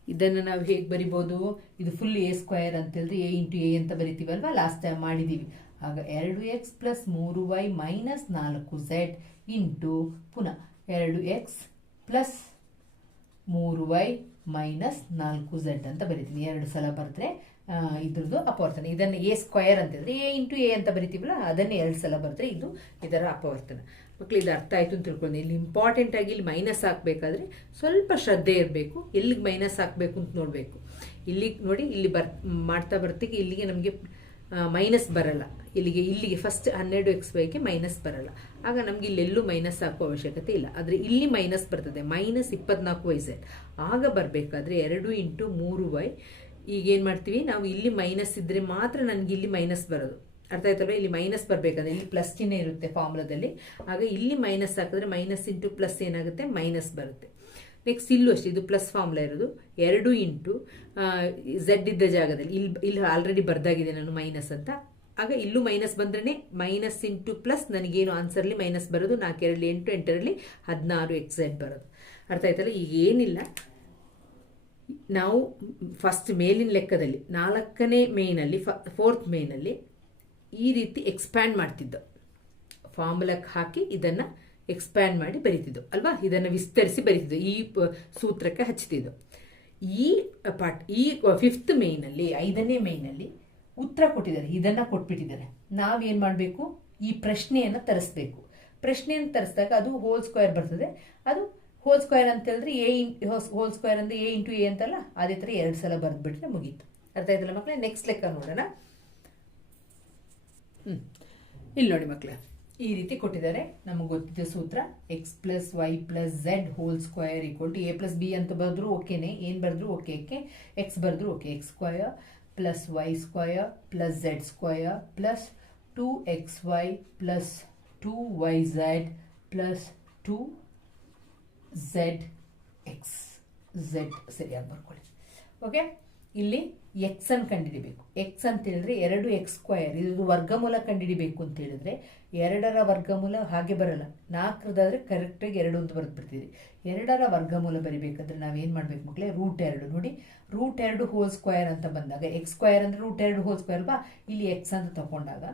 ಇದನ್ನು ನಾವು ಹೇಗೆ ಬರಿಬೋದು? ಇದು ಫುಲ್ ಎ ಸ್ಕ್ವೇರ್ ಅಂತ ಹೇಳಿದ್ರೆ ಎ ಇಂಟು ಎ ಅಂತ ಬರಿತೀವಲ್ವಾ? ಲಾಸ್ಟ್ ಟೈಮ್ ಮಾಡಿದ್ದೀವಿ ಆಗ ಎರಡು ಎಕ್ಸ್ ಪ್ಲಸ್ ಮೂರು ವೈ ಮೈನಸ್ ನಾಲ್ಕು ಝೆಡ್ ಇಂಟು ಪುನಃ ಎರಡು ಎಕ್ಸ್ ಪ್ಲಸ್ ಮೂರು ವೈ ಮೈನಸ್ ನಾಲ್ಕು ಝೆಡ್ ಅಂತ ಬರಿತೀನಿ. ಎರಡು ಸಲ ಬರೆದ್ರೆ ಇದ್ರದ್ದು ಅಪವರ್ತನ. ಇದನ್ನು ಎ ಸ್ಕ್ವಯರ್ ಅಂತಿದ್ರೆ ಎ ಇಂಟು ಎ ಅಂತ ಬರಿತೀವಲ್ಲ, ಅದನ್ನೇ ಎರಡು ಸಲ ಬರೆದ್ರೆ ಇದು ಇದರ ಅಪವರ್ತನ. ಮಕ್ಳು, ಇದು ಅರ್ಥ ಆಯಿತು ಅಂತ ತಿಳ್ಕೊಂಡು ಇಲ್ಲಿ ಇಂಪಾರ್ಟೆಂಟ್ ಆಗಿ ಇಲ್ಲಿ ಮೈನಸ್ ಹಾಕಬೇಕಾದ್ರೆ ಸ್ವಲ್ಪ ಶ್ರದ್ಧೆ ಇರಬೇಕು. ಎಲ್ಲಿಗೆ ಮೈನಸ್ ಹಾಕಬೇಕು ಅಂತ ನೋಡಬೇಕು. ಇಲ್ಲಿ ನೋಡಿ, ಇಲ್ಲಿ ಬರ್, ಮಾಡ್ತಾ ಬರ್ತಿಗೆ ಇಲ್ಲಿಗೆ ನಮಗೆ ಮೈನಸ್ ಬರಲ್ಲ. ಇಲ್ಲಿಗೆ ಇಲ್ಲಿಗೆ ಫಸ್ಟ್ ಹನ್ನೆರಡು ಎಕ್ಸ್ ವೈಗೆ ಮೈನಸ್ ಬರಲ್ಲ. ಆಗ ನಮಗೆ ಇಲ್ಲೆಲ್ಲೂ ಮೈನಸ್ ಹಾಕುವ ಅವಶ್ಯಕತೆ ಇಲ್ಲ. ಆದರೆ ಇಲ್ಲಿ ಮೈನಸ್ ಬರ್ತದೆ. ಮೈನಸ್ ಇಪ್ಪತ್ನಾಲ್ಕು ವೈ ಆಗ ಬರಬೇಕಾದ್ರೆ ಎರಡು ಇಂಟು ಮೂರು ವೈ ಈಗ ಏನು ಮಾಡ್ತೀವಿ? ನಾವು ಇಲ್ಲಿ ಮೈನಸ್ ಇದ್ದರೆ ಮಾತ್ರ ನನಗೆ ಇಲ್ಲಿ ಮೈನಸ್ ಬರೋದು. ಅರ್ಥ ಆಯ್ತಲ್ವ? ಇಲ್ಲಿ ಮೈನಸ್ ಬರಬೇಕಂದ್ರೆ ಇಲ್ಲಿ ಪ್ಲಸ್ ಚಿಹ್ನೆ ಇರುತ್ತೆ ಫಾರ್ಮುಲಾದಲ್ಲಿ ಆಗ ಇಲ್ಲಿ ಮೈನಸ್ ಹಾಕಿದ್ರೆ ಮೈನಸ್ ಇಂಟು ಪ್ಲಸ್ ಏನಾಗುತ್ತೆ? ಮೈನಸ್ ಬರುತ್ತೆ. ನೆಕ್ಸ್ಟ್ ಇಲ್ಲೂ ಅಷ್ಟೇ, ಇದು ಪ್ಲಸ್ ಫಾರ್ಮುಲಾ ಇರೋದು. ಎರಡು ಇಂಟು ಝಡ್ ಇದ್ದ ಜಾಗದಲ್ಲಿ. ಇಲ್ಲಿ ಇಲ್ಲಿ ಆಲ್ರೆಡಿ ಬರ್ದಾಗಿದೆ ನಾನು ಮೈನಸ್ ಅಂತ. ಆಗ ಇಲ್ಲೂ ಮೈನಸ್ ಬಂದ್ರೆ ಮೈನಸ್ ಇಂಟು ಪ್ಲಸ್ ನನಗೇನು ಆನ್ಸರ್ಲಿ ಮೈನಸ್ ಬರೋದು. ನಾಲ್ಕೆರಡು ಎಂಟು, ಎಂಟರಲ್ಲಿ ಹದಿನಾರು ಎಕ್ಸ್ ಝೆಡ್ ಬರೋದು. ಅರ್ಥ ಆಯ್ತಲ್ಲ? ಈಗ ಏನಿಲ್ಲ. ನಾವು ಫಸ್ಟ್ ಮೇಲಿನ ಲೆಕ್ಕದಲ್ಲಿ, ನಾಲ್ಕನೇ ಮೇನಲ್ಲಿ ಫೋರ್ತ್ ಮೇನಲ್ಲಿ ಈ ರೀತಿ ಎಕ್ಸ್ಪ್ಯಾಂಡ್ ಮಾಡ್ತಿದ್ದು. ಫಾರ್ಮುಲಕ್ಕೆ ಹಾಕಿ ಇದನ್ನು ಎಕ್ಸ್ಪ್ಯಾಂಡ್ ಮಾಡಿ ಬರಿತಿದ್ದು, ಅಲ್ವಾ? ಇದನ್ನು ವಿಸ್ತರಿಸಿ ಬರಿತಿದ್ದು, ಈ ಸೂತ್ರಕ್ಕೆ ಹಚ್ಚುತ್ತಿದ್ದು ಈ ಪಾರ್ಟ್ ಈ ಫಿಫ್ತ್ ಮೇನಲ್ಲಿ, ಐದನೇ ಮೇನಲ್ಲಿ ಉತ್ತರ ಕೊಟ್ಟಿದ್ದಾರೆ, ಇದನ್ನು ಕೊಟ್ಬಿಟ್ಟಿದ್ದಾರೆ. ನಾವೇನು ಮಾಡಬೇಕು? ಈ ಪ್ರಶ್ನೆಯನ್ನು ತರಿಸ್ಬೇಕು. ಪ್ರಶ್ನೆಯನ್ನು ತರಿಸಿದಾಗ ಅದು ಹೋಲ್ ಸ್ಕ್ವೇರ್ ಬರ್ತದೆ. ಅದು ಹೋಲ್ ಸ್ಕ್ವೇರ್ ಅಂತ ಹೇಳಿದ್ರೆ ಎ ಇನ್ ಹೋಲ್ ಸ್ಕ್ವೇರ್ ಅಂದ್ರೆ ಎ ಇಂಟು ಎ ಅಂತಲ್ಲ, ಅದೇ ಥರ ಎರಡು ಸಲ ಬರೆದ್ಬಿಟ್ರೆ ಮುಗೀತು. ಅರ್ಥ ಆಯ್ತಲ್ಲ ಮಕ್ಕಳೇ ನೆಕ್ಸ್ಟ್ ಲೆಕ್ಕ ನೋಡೋಣ. ಹ್ಞೂ ಇಲ್ಲಿ ನೋಡಿ ಮಕ್ಕಳೇ ಈ ರೀತಿ ಕೊಟ್ಟಿದ್ದಾರೆ. ನಮಗೆ ಗೊತ್ತಿದ್ದ ಸೂತ್ರ x plus y plus z whole square equal to a plus b ಅಂತ ಬರೆದ್ರು ಓಕೆನೆ. ಏನು ಬರೆದ್ರು ಓಕೆ ಓಕೆ ಎಕ್ಸ್ ಬರೆದ್ರು okay. X square plus y square plus z square plus two x y plus two y z plus two z x z ಸರಿಯಾಗಿ ಬರ್ಕೊಳ್ಳಿ. Okay ಇಲ್ಲಿ X ಅನ್ನು ಕಂಡುಹಿಡಿಬೇಕು ಎಕ್ಸ್ ಅಂತ ಹೇಳಿದ್ರೆ ಎರಡು ಎಕ್ಸ್ ಸ್ಕ್ವಯರ್ ಇದು ವರ್ಗಮೂಲ ಕಂಡುಹಿಡಿಬೇಕು ಅಂತ ಹೇಳಿದ್ರೆ ಎರಡರ ವರ್ಗಮೂಲ ಹಾಗೆ ಬರಲ್ಲ. ನಾಲ್ಕರದಾದರೆ ಕರೆಕ್ಟಾಗಿ ಎರಡು ಅಂತ ಬರೆದ್ಬಿಡ್ತೀವಿ ಎರಡರ ವರ್ಗಮೂಲ ಬರಿಬೇಕಾದ್ರೆ ನಾವೇನು ಮಾಡ್ಬೇಕು ಮಕ್ಕಳೇ ರೂಟ್ ಎರಡು. ನೋಡಿ ರೂಟ್ ಎರಡು ಹೋಲ್ ಸ್ಕ್ವಯರ್ ಅಂತ ಬಂದಾಗ ಎಕ್ಸ್ ಸ್ಕ್ವಯರ್ ಅಂದರೆ ರೂಟ್ ಎರಡು ಹೋಲ್ ಸ್ಕ್ವಯರ್ ಬಾ ಇಲ್ಲಿ ಎಕ್ಸ್ ಅಂತ ತಗೊಂಡಾಗ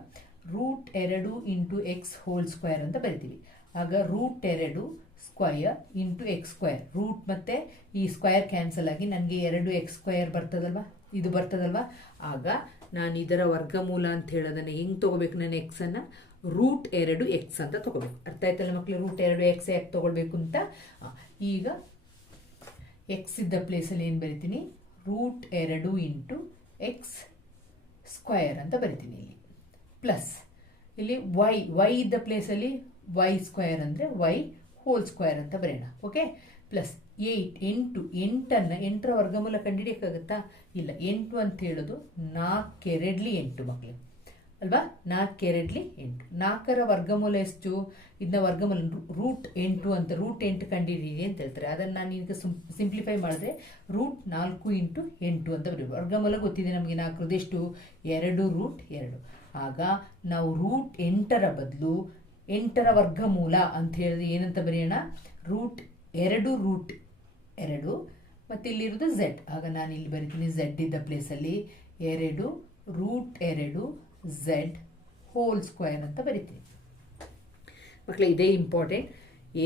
ರೂಟ್ ಎರಡು ಇಂಟು ಎಕ್ಸ್ ಹೋಲ್ ಸ್ಕ್ವಯರ್ ಅಂತ ಬರಿತೀವಿ. ಆಗ ರೂಟ್ ಎರಡು square into x square root ಮತ್ತೆ ಈ ಸ್ಕ್ವಯರ್ ಕ್ಯಾನ್ಸಲ್ ಆಗಿ ನನಗೆ ಎರಡು ಎಕ್ಸ್ ಸ್ಕ್ವಯರ್ ಬರ್ತದಲ್ವಾ? ಇದು ಬರ್ತದಲ್ವಾ? ಆಗ ನಾನು ಇದರ ವರ್ಗಮೂಲ ಅಂತ ಹೇಳೋದನ್ನ ಹೆಂಗೆ ತೊಗೋಬೇಕು ನಾನು ಎಕ್ಸನ್ನು ರೂಟ್ ಎರಡು ಎಕ್ಸ್ ಅಂತ ತೊಗೋಬೇಕು. ಅರ್ಥ ಆಯ್ತಲ್ಲ ಮಕ್ಕಳು ರೂಟ್ ಎರಡು ಎಕ್ಸ್ ಯಾಕೆ ತೊಗೊಳ್ಬೇಕು ಅಂತ? ಈಗ ಎಕ್ಸ್ ಇದ್ದ ಪ್ಲೇಸಲ್ಲಿ ಏನು ಬರಿತೀನಿ? ರೂಟ್ ಎರಡು ಇಂಟು ಎಕ್ಸ್ ಸ್ಕ್ವಯರ್ ಅಂತ ಬರಿತೀನಿ ಇಲ್ಲಿ. ಪ್ಲಸ್ ಇಲ್ಲಿ ವೈ ವೈ ಇದ್ದ ಪ್ಲೇಸಲ್ಲಿ ವೈ ಸ್ಕ್ವಯರ್ ಅಂದರೆ ವೈ ಹೋಲ್ ಸ್ಕ್ವೇರ್ ಅಂತ ಬರೆಯೋಣ ಓಕೆ ಪ್ಲಸ್ ಏಯ್ಟ್ ಎಂಟು ಎಂಟನ್ನು ಎಂಟರ ವರ್ಗಮೂಲ ಕಂಡುಹಿಡಿಯೋಕ್ಕಾಗತ್ತಾ ಇಲ್ಲ, ಎಂಟು ಅಂತ ಹೇಳೋದು ನಾಲ್ಕೆರಡ್ಲಿ ಎಂಟು ಮಕ್ಕಳು ಅಲ್ವಾ? ನಾಲ್ಕೆರಡ್ಲಿ ಎಂಟು. ನಾಲ್ಕರ ವರ್ಗಮೂಲ ಎಷ್ಟು? ಇದನ್ನ ವರ್ಗಮೂಲ ರೂಟ್ ಎಂಟು ಅಂತ ರೂಟ್ ಎಂಟು ಕಂಡುಹಿಡಿಯಿರಿ ಅಂತ ಹೇಳ್ತಾರೆ. ಅದನ್ನು ನಾನು ಈಗ ಸಿಂಪ್ಲಿಫೈ ಮಾಡಿದ್ರೆ ರೂಟ್ ನಾಲ್ಕು ಇಂಟು ಎಂಟು ಅಂತ ಬರೀ ವರ್ಗಮೂಲ ಗೊತ್ತಿದೆ ನಮಗೆ ನಾಲ್ಕರದ್ದು ಎಷ್ಟು? ಎರಡು ರೂಟ್ ಎರಡು. ಆಗ ನಾವು ರೂಟ್ ಎಂಟರ ಬದಲು ಎಂಟರ ವರ್ಗಮೂಲ ಅಂತ ಹೇಳಿದ್ರೆ ಏನಂತ ಬರೆಯೋಣ? ರೂಟ್ ಎರಡು ರೂಟ್ ಎರಡು ಮತ್ತು ಇಲ್ಲಿರೋದು ಝೆಡ್. ಆಗ ನಾನು ಇಲ್ಲಿ ಬರಿತೀನಿ ಝೆಡ್ ಇದ್ದ ಪ್ಲೇಸಲ್ಲಿ ಎರಡು, ರೂಟ್ ಎರಡು, ಝೆಡ್ ಹೋಲ್ ಸ್ಕ್ವಯರ್ ಅಂತ ಬರಿತೀನಿ. ಮಕ್ಕಳು ಇದೇ important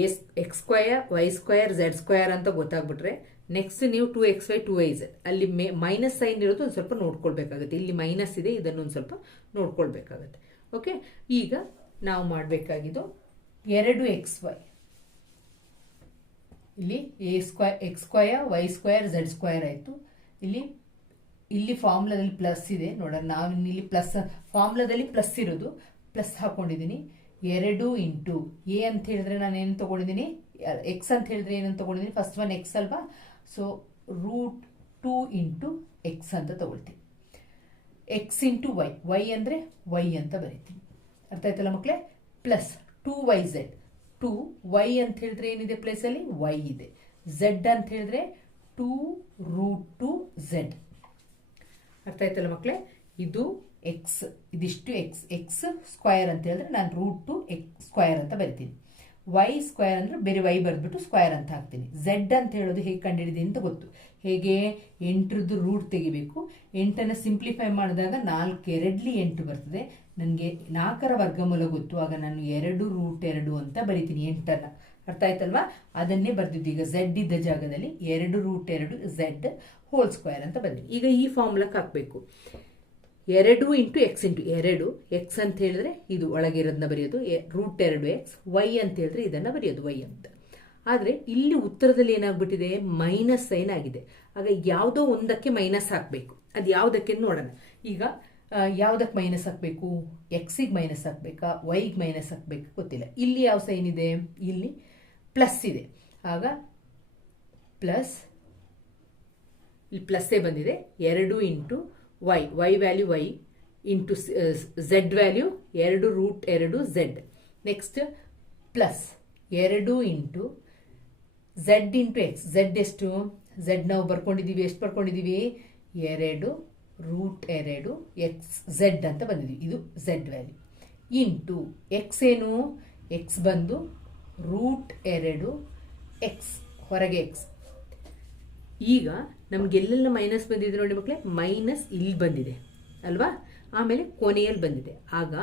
s x square y square z square ಅಂತ ಗೊತ್ತಾಗ್ಬಿಟ್ರೆ ನೆಕ್ಸ್ಟ್ ನೀವು two x y, two y z. ಅಲ್ಲಿ ಮೇ ಮೈನಸ್ ಸೈನ್ ಇರೋದು ಒಂದು ಸ್ವಲ್ಪ ನೋಡ್ಕೊಳ್ಬೇಕಾಗುತ್ತೆ. ಇಲ್ಲಿ ಮೈನಸ್ ಇದೆ ಇದನ್ನು ಒಂದು ಸ್ವಲ್ಪ ನೋಡ್ಕೊಳ್ಬೇಕಾಗುತ್ತೆ. ಓಕೆ ಈಗ ನಾವು ಮಾಡಬೇಕಾಗಿದ್ದು ಎರಡು ಎಕ್ಸ್ ವೈ ಇಲ್ಲಿ A square X square Y square Z square ಆಯಿತು. ಇಲ್ಲಿ ಇಲ್ಲಿ ಫಾರ್ಮುಲಾದಲ್ಲಿ ಪ್ಲಸ್ ಇದೆ. ನೋಡೋಣ, ನಾವು ಇಲ್ಲಿ ಪ್ಲಸ್ ಫಾರ್ಮುಲಾದಲ್ಲಿ ಪ್ಲಸ್ ಇರೋದು. ಪ್ಲಸ್ ಹಾಕೊಂಡಿದ್ದೀನಿ. ಎರಡು ಇಂಟು ಎ ಅಂತ ಹೇಳಿದ್ರೆ ನಾನು ಏನು ತೊಗೊಂಡಿದ್ದೀನಿ? ಎಕ್ಸ್ ಅಂತ ಹೇಳಿದ್ರೆ ಏನಂತ ತೊಗೊಂಡಿದ್ದೀನಿ? ಫಸ್ಟ್ ಒನ್ ಎಕ್ಸ್ ಅಲ್ವಾ? So root two into x ಅಂತ ತೊಗೊಳ್ತೀನಿ. ಎಕ್ಸ್ ಇಂಟು ವೈ ವೈ ಅಂದರೆ ವೈ ಅಂತ ಬರೀತೀನಿ. ಅರ್ಥ ಆಯ್ತಲ್ಲ ಮಕ್ಕಳೇ plus two y z two y ಅಂತ ಹೇಳಿದ್ರೆ ಏನಿದೆ ಪ್ಲೇಸಲ್ಲಿ ವೈ ಇದೆ. ಝೆಡ್ ಅಂತ ಹೇಳಿದ್ರೆ ಟೂ ರೂಟ್ ಟು ಝೆಡ್ ಅರ್ಥ ಆಯ್ತಲ್ಲ ಮಕ್ಕಳೇ ಇದು ಎಕ್ಸ್ ಇದಿಷ್ಟು ಎಕ್ಸ್ ಎಕ್ಸ್ ಸ್ಕ್ವಯರ್ ಅಂತ ಹೇಳಿದ್ರೆ ನಾನು ರೂಟ್ ಟು ಎಕ್ಸ್ ಸ್ಕ್ವಯರ್ ಅಂತ ಬರಿತೀನಿ. ವೈ ಸ್ಕ್ವೇರ್ ಅಂದರೆ ಬೇರೆ ವೈ ಬರೆದ್ಬಿಟ್ಟು ಸ್ಕ್ವೇರ್ ಅಂತ ಹಾಕ್ತೀನಿ. ಝೆಡ್ ಅಂತ ಹೇಳೋದು ಹೇಗೆ ಕಂಡುಹಿಡಿದೆ ಅಂತ ಗೊತ್ತು. ಹೇಗೆ ಎಂಟ್ರದ್ದು ರೂಟ್ ತೆಗಿಬೇಕು. ಎಂಟನ್ನು ಸಿಂಪ್ಲಿಫೈ ಮಾಡಿದಾಗ ನಾಲ್ಕು, ಎರಡ್ಲಿ ಎಂಟು ಬರ್ತದೆ. ನನಗೆ ನಾಲ್ಕರ ವರ್ಗಮೂಲ ಗೊತ್ತು. ಆಗ ನಾನು ಎರಡು ರೂಟ್ ಎರಡು ಅಂತ ಬರಿತೀನಿ ಎಂಟನ್ನು. ಅರ್ಥ ಆಯ್ತಲ್ವಾ? ಅದನ್ನೇ ಬರ್ದಿದ್ದು. ಈಗ ಝೆಡ್ ಇದ್ದ ಜಾಗದಲ್ಲಿ ಎರಡು ರೂಟ್ ಎರಡು ಝೆಡ್ ಹೋಲ್ ಸ್ಕ್ವೇರ್ ಅಂತ ಬಂದಿದೆ. ಈಗ ಈ ಫಾರ್ಮುಲಕ್ಕೆ ಹಾಕಬೇಕು. ಎರಡು ಇಂಟು ಎಕ್ಸ್ ಇಂಟು ಎರಡು ಎಕ್ಸ್ ಅಂತ ಹೇಳಿದ್ರೆ ಇದು ಒಳಗಿರೋದನ್ನ ಬರೆಯೋದು ರೂಟ್ ಎರಡು ಎಕ್ಸ್ ವೈ ಅಂತ ಹೇಳಿದ್ರೆ ಇದನ್ನು ಬರೆಯೋದು ವೈ ಅಂತ. ಆದರೆ ಇಲ್ಲಿ ಉತ್ತರದಲ್ಲಿ ಏನಾಗ್ಬಿಟ್ಟಿದೆ? ಮೈನಸ್ ಸೈನ್ ಆಗಿದೆ. ಆಗ ಯಾವುದೋ ಒಂದಕ್ಕೆ ಮೈನಸ್ ಹಾಕಬೇಕು. ಅದು ಯಾವುದಕ್ಕೆ ನೋಡೋಣ. ಈಗ ಯಾವುದಕ್ಕೆ ಮೈನಸ್ ಹಾಕಬೇಕು? ಎಕ್ಸಿಗೆ ಮೈನಸ್ ಹಾಕಬೇಕಾ? ವೈಗೆ ಮೈನಸ್ ಹಾಕಬೇಕಾ? ಗೊತ್ತಿಲ್ಲ. ಇಲ್ಲಿ ಯಾವ ಸೈನ್ ಇದೆ? ಇಲ್ಲಿ ಪ್ಲಸ್ ಇದೆ. ಆಗ ಪ್ಲಸ್, ಇಲ್ಲಿ ಪ್ಲಸ್ಸೇ ಬಂದಿದೆ. ಎರಡು into y y value y into z value ಎರಡು ರೂಟ್ ಎರಡು ಝೆಡ್ ನೆಕ್ಸ್ಟ್ ಪ್ಲಸ್ ಎರಡು into z into x z ಎಷ್ಟು? ಝೆಡ್ ನಾವು ಬರ್ಕೊಂಡಿದ್ದೀವಿ, ಎಷ್ಟು ಬರ್ಕೊಂಡಿದ್ದೀವಿ? ಎರಡು ರೂಟ್ ಎರಡು ಎಕ್ಸ್ ಝೆಡ್ ಅಂತ ಬಂದಿದ್ದೀವಿ. ಇದು ಝೆಡ್ ವ್ಯಾಲ್ಯೂ ಇಂಟು ಎಕ್ಸ್ ಏನು? ಎಕ್ಸ್ ಬಂದು ರೂಟ್ ಎರಡು ಎಕ್ಸ್ ಹೊರಗೆ ಎಕ್ಸ್ ಈಗ ನಮ್ಗೆ ಎಲ್ಲೆಲ್ಲ ಮೈನಸ್ ಬಂದಿದೆ ನೋಡಿ ಮಕ್ಕಳೇ ಮೈನಸ್ ಇಲ್ಲಿ ಬಂದಿದೆ, ಅಲ್ವಾ? ಆಮೇಲೆ ಕೊನೆಯಲ್ಲಿ ಬಂದಿದೆ. ಆಗ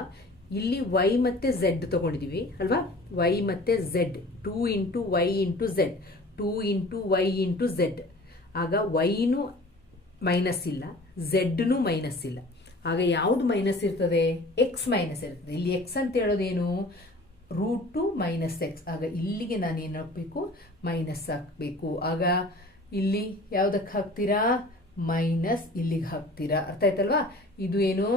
ಇಲ್ಲಿ ವೈ ಮತ್ತೆ ಝೆಡ್ ತಗೊಂಡಿದೀವಿ, ಅಲ್ವಾ? ವೈ ಮತ್ತೆ z two into y into z two into y into z ಆಗ ವೈನೂ ಮೈನಸ್ ಇಲ್ಲ ಝೆಡ್ನು ಮೈನಸ್ ಇಲ್ಲ. ಆಗ ಯಾವ್ದು ಮೈನಸ್ ಇರ್ತದೆ? ಎಕ್ಸ್ ಮೈನಸ್ ಇರ್ತದೆ. ಇಲ್ಲಿ ಎಕ್ಸ್ ಅಂತ ಹೇಳೋದೇನು? ರೂಟ್ ಟು ಮೈನಸ್ ಎಕ್ಸ್ ಆಗ ಇಲ್ಲಿಗೆ ನಾನು ಏನು ಹಾಕಬೇಕು? ಮೈನಸ್ ಹಾಕಬೇಕು. ಆಗ ಇಲ್ಲಿ ಯಾವುದಕ್ಕೆ ಹಾಕ್ತೀರಾ? ಮೈನಸ್ ಇಲ್ಲಿಗೆ ಹಾಕ್ತೀರಾ. ಅರ್ಥ ಆಯ್ತಲ್ವಾ? ಇದು ಏನು?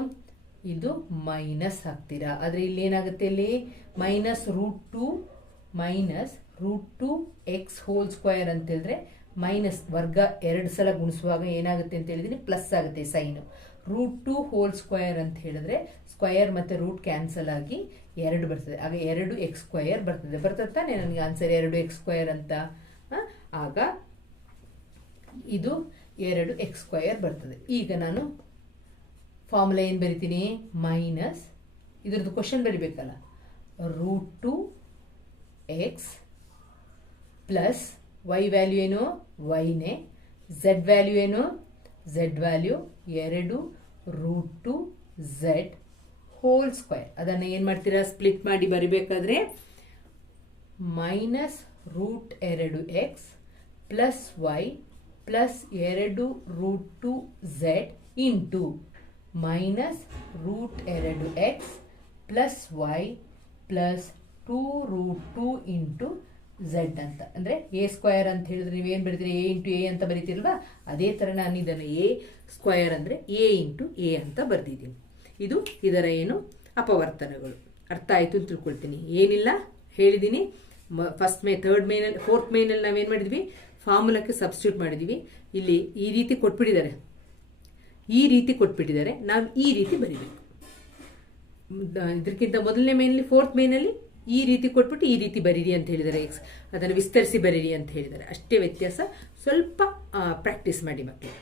ಇದು ಮೈನಸ್ ಹಾಕ್ತೀರಾ. ಆದರೆ ಇಲ್ಲಿ ಏನಾಗುತ್ತೆ ಇಲ್ಲಿ? Minus root two, minus root two x whole square ಅಂತ ಹೇಳಿದ್ರೆ ಮೈನಸ್ ವರ್ಗ ಎರಡು ಸಲ ಗುಣಿಸುವಾಗ ಏನಾಗುತ್ತೆ ಅಂತ ಹೇಳಿದ್ರೆ ಪ್ಲಸ್ ಆಗುತ್ತೆ sign root two whole square ಅಂತ ಹೇಳಿದ್ರೆ ಸ್ಕ್ವಯರ್ ಮತ್ತೆ ರೂಟ್ ಕ್ಯಾನ್ಸಲ್ ಆಗಿ ಎರಡು ಬರ್ತದೆ. ಆಗ ಎರಡು ಎಕ್ಸ್ ಸ್ಕ್ವಯರ್ ಬರ್ತದೆ. ಬರ್ತದೆ ತಾನೇ ನನಗೆ? ಆನ್ಸರ್ ಎರಡು ಎಕ್ಸ್ ಸ್ಕ್ವಯರ್ ಅಂತ. ಆಗ ಇದು ಎರಡು ಎಕ್ಸ್ ಸ್ಕ್ವಯರ್ ಬರ್ತದೆ. ಈಗ ನಾನು ಫಾರ್ಮುಲಾ ಏನು ಬರಿತೀನಿ? ಮೈನಸ್ ಇದ್ರದ್ದು question ಬರಿಬೇಕಲ್ಲ. Root two x plus y value ಏನು? ವೈನೇ ಝೆಡ್ ವ್ಯಾಲ್ಯೂ ಏನು? ಝೆಡ್ ವ್ಯಾಲ್ಯೂ ಎರಡು root two z whole square ಅದನ್ನು ಏನು ಮಾಡ್ತೀರಾ? ಸ್ಪ್ಲಿಟ್ ಮಾಡಿ ಬರಿಬೇಕಾದ್ರೆ ಮೈನಸ್ ರೂಟ್ ಎರಡು ಎಕ್ಸ್ ಪ್ಲಸ್ ವೈ ಪ್ಲಸ್ ಎರಡು root two z into minus root ಎರಡು x plus y plus two root two into z ಅಂತ. ಅಂದರೆ ಎ ಸ್ಕ್ವಯರ್ ಅಂತ ಹೇಳಿದ್ರೆ ನೀವೇನು ಬರೀತೀರಿ? ಎ ಇಂಟು ಎ ಅಂತ ಬರೀತಿಲ್ವಾ ಅದೇ ಥರ ನಾನು ಇದನ್ನು ಎ ಸ್ಕ್ವಯರ್ ಅಂದರೆ ಎ ಇಂಟು ಎ ಅಂತ ಬರೆದಿದ್ದೀನಿ. ಇದು ಇದರ ಏನು ಅಪವರ್ತನಗಳು. ಅರ್ಥ ಆಯಿತು ಅಂತ ತಿಳ್ಕೊಳ್ತೀನಿ. ಏನಿಲ್ಲ? ಹೇಳಿದ್ದೀನಿ ಫಸ್ಟ್ ಮೇ ಥರ್ಡ್ ಮೇನಲ್ಲಿ ಫೋರ್ತ್ ಮೇನಲ್ಲಿ ನಾವೇನು ಮಾಡಿದ್ವಿ? ಫಾರ್ಮುಲಕ್ಕೆ ಸಬ್ಸ್ಟ್ಯೂಟ್ ಮಾಡಿದ್ದೀವಿ ಇಲ್ಲಿ ಈ ರೀತಿ ಕೊಟ್ಬಿಟ್ಟಿದ್ದಾರೆ. ಈ ರೀತಿ ಕೊಟ್ಬಿಟ್ಟಿದ್ದಾರೆ. ನಾವು ಈ ರೀತಿ ಬರೀಬೇಕು. ಇದಕ್ಕಿಂತ ಮೊದಲನೇ ಮೇನಲ್ಲಿ ಫೋರ್ತ್ ಮೇನಲ್ಲಿ ಈ ರೀತಿ ಕೊಟ್ಬಿಟ್ಟು ಈ ರೀತಿ ಬರೀರಿ ಅಂತ ಹೇಳಿದ್ದಾರೆ ಎಕ್ಸ್ ಅದನ್ನು ವಿಸ್ತರಿಸಿ ಬರೀರಿ ಅಂತ ಹೇಳಿದ್ದಾರೆ. ಅಷ್ಟೇ ವ್ಯತ್ಯಾಸ. ಸ್ವಲ್ಪ ಪ್ರಾಕ್ಟೀಸ್ ಮಾಡಿ ಮಕ್ಕಳು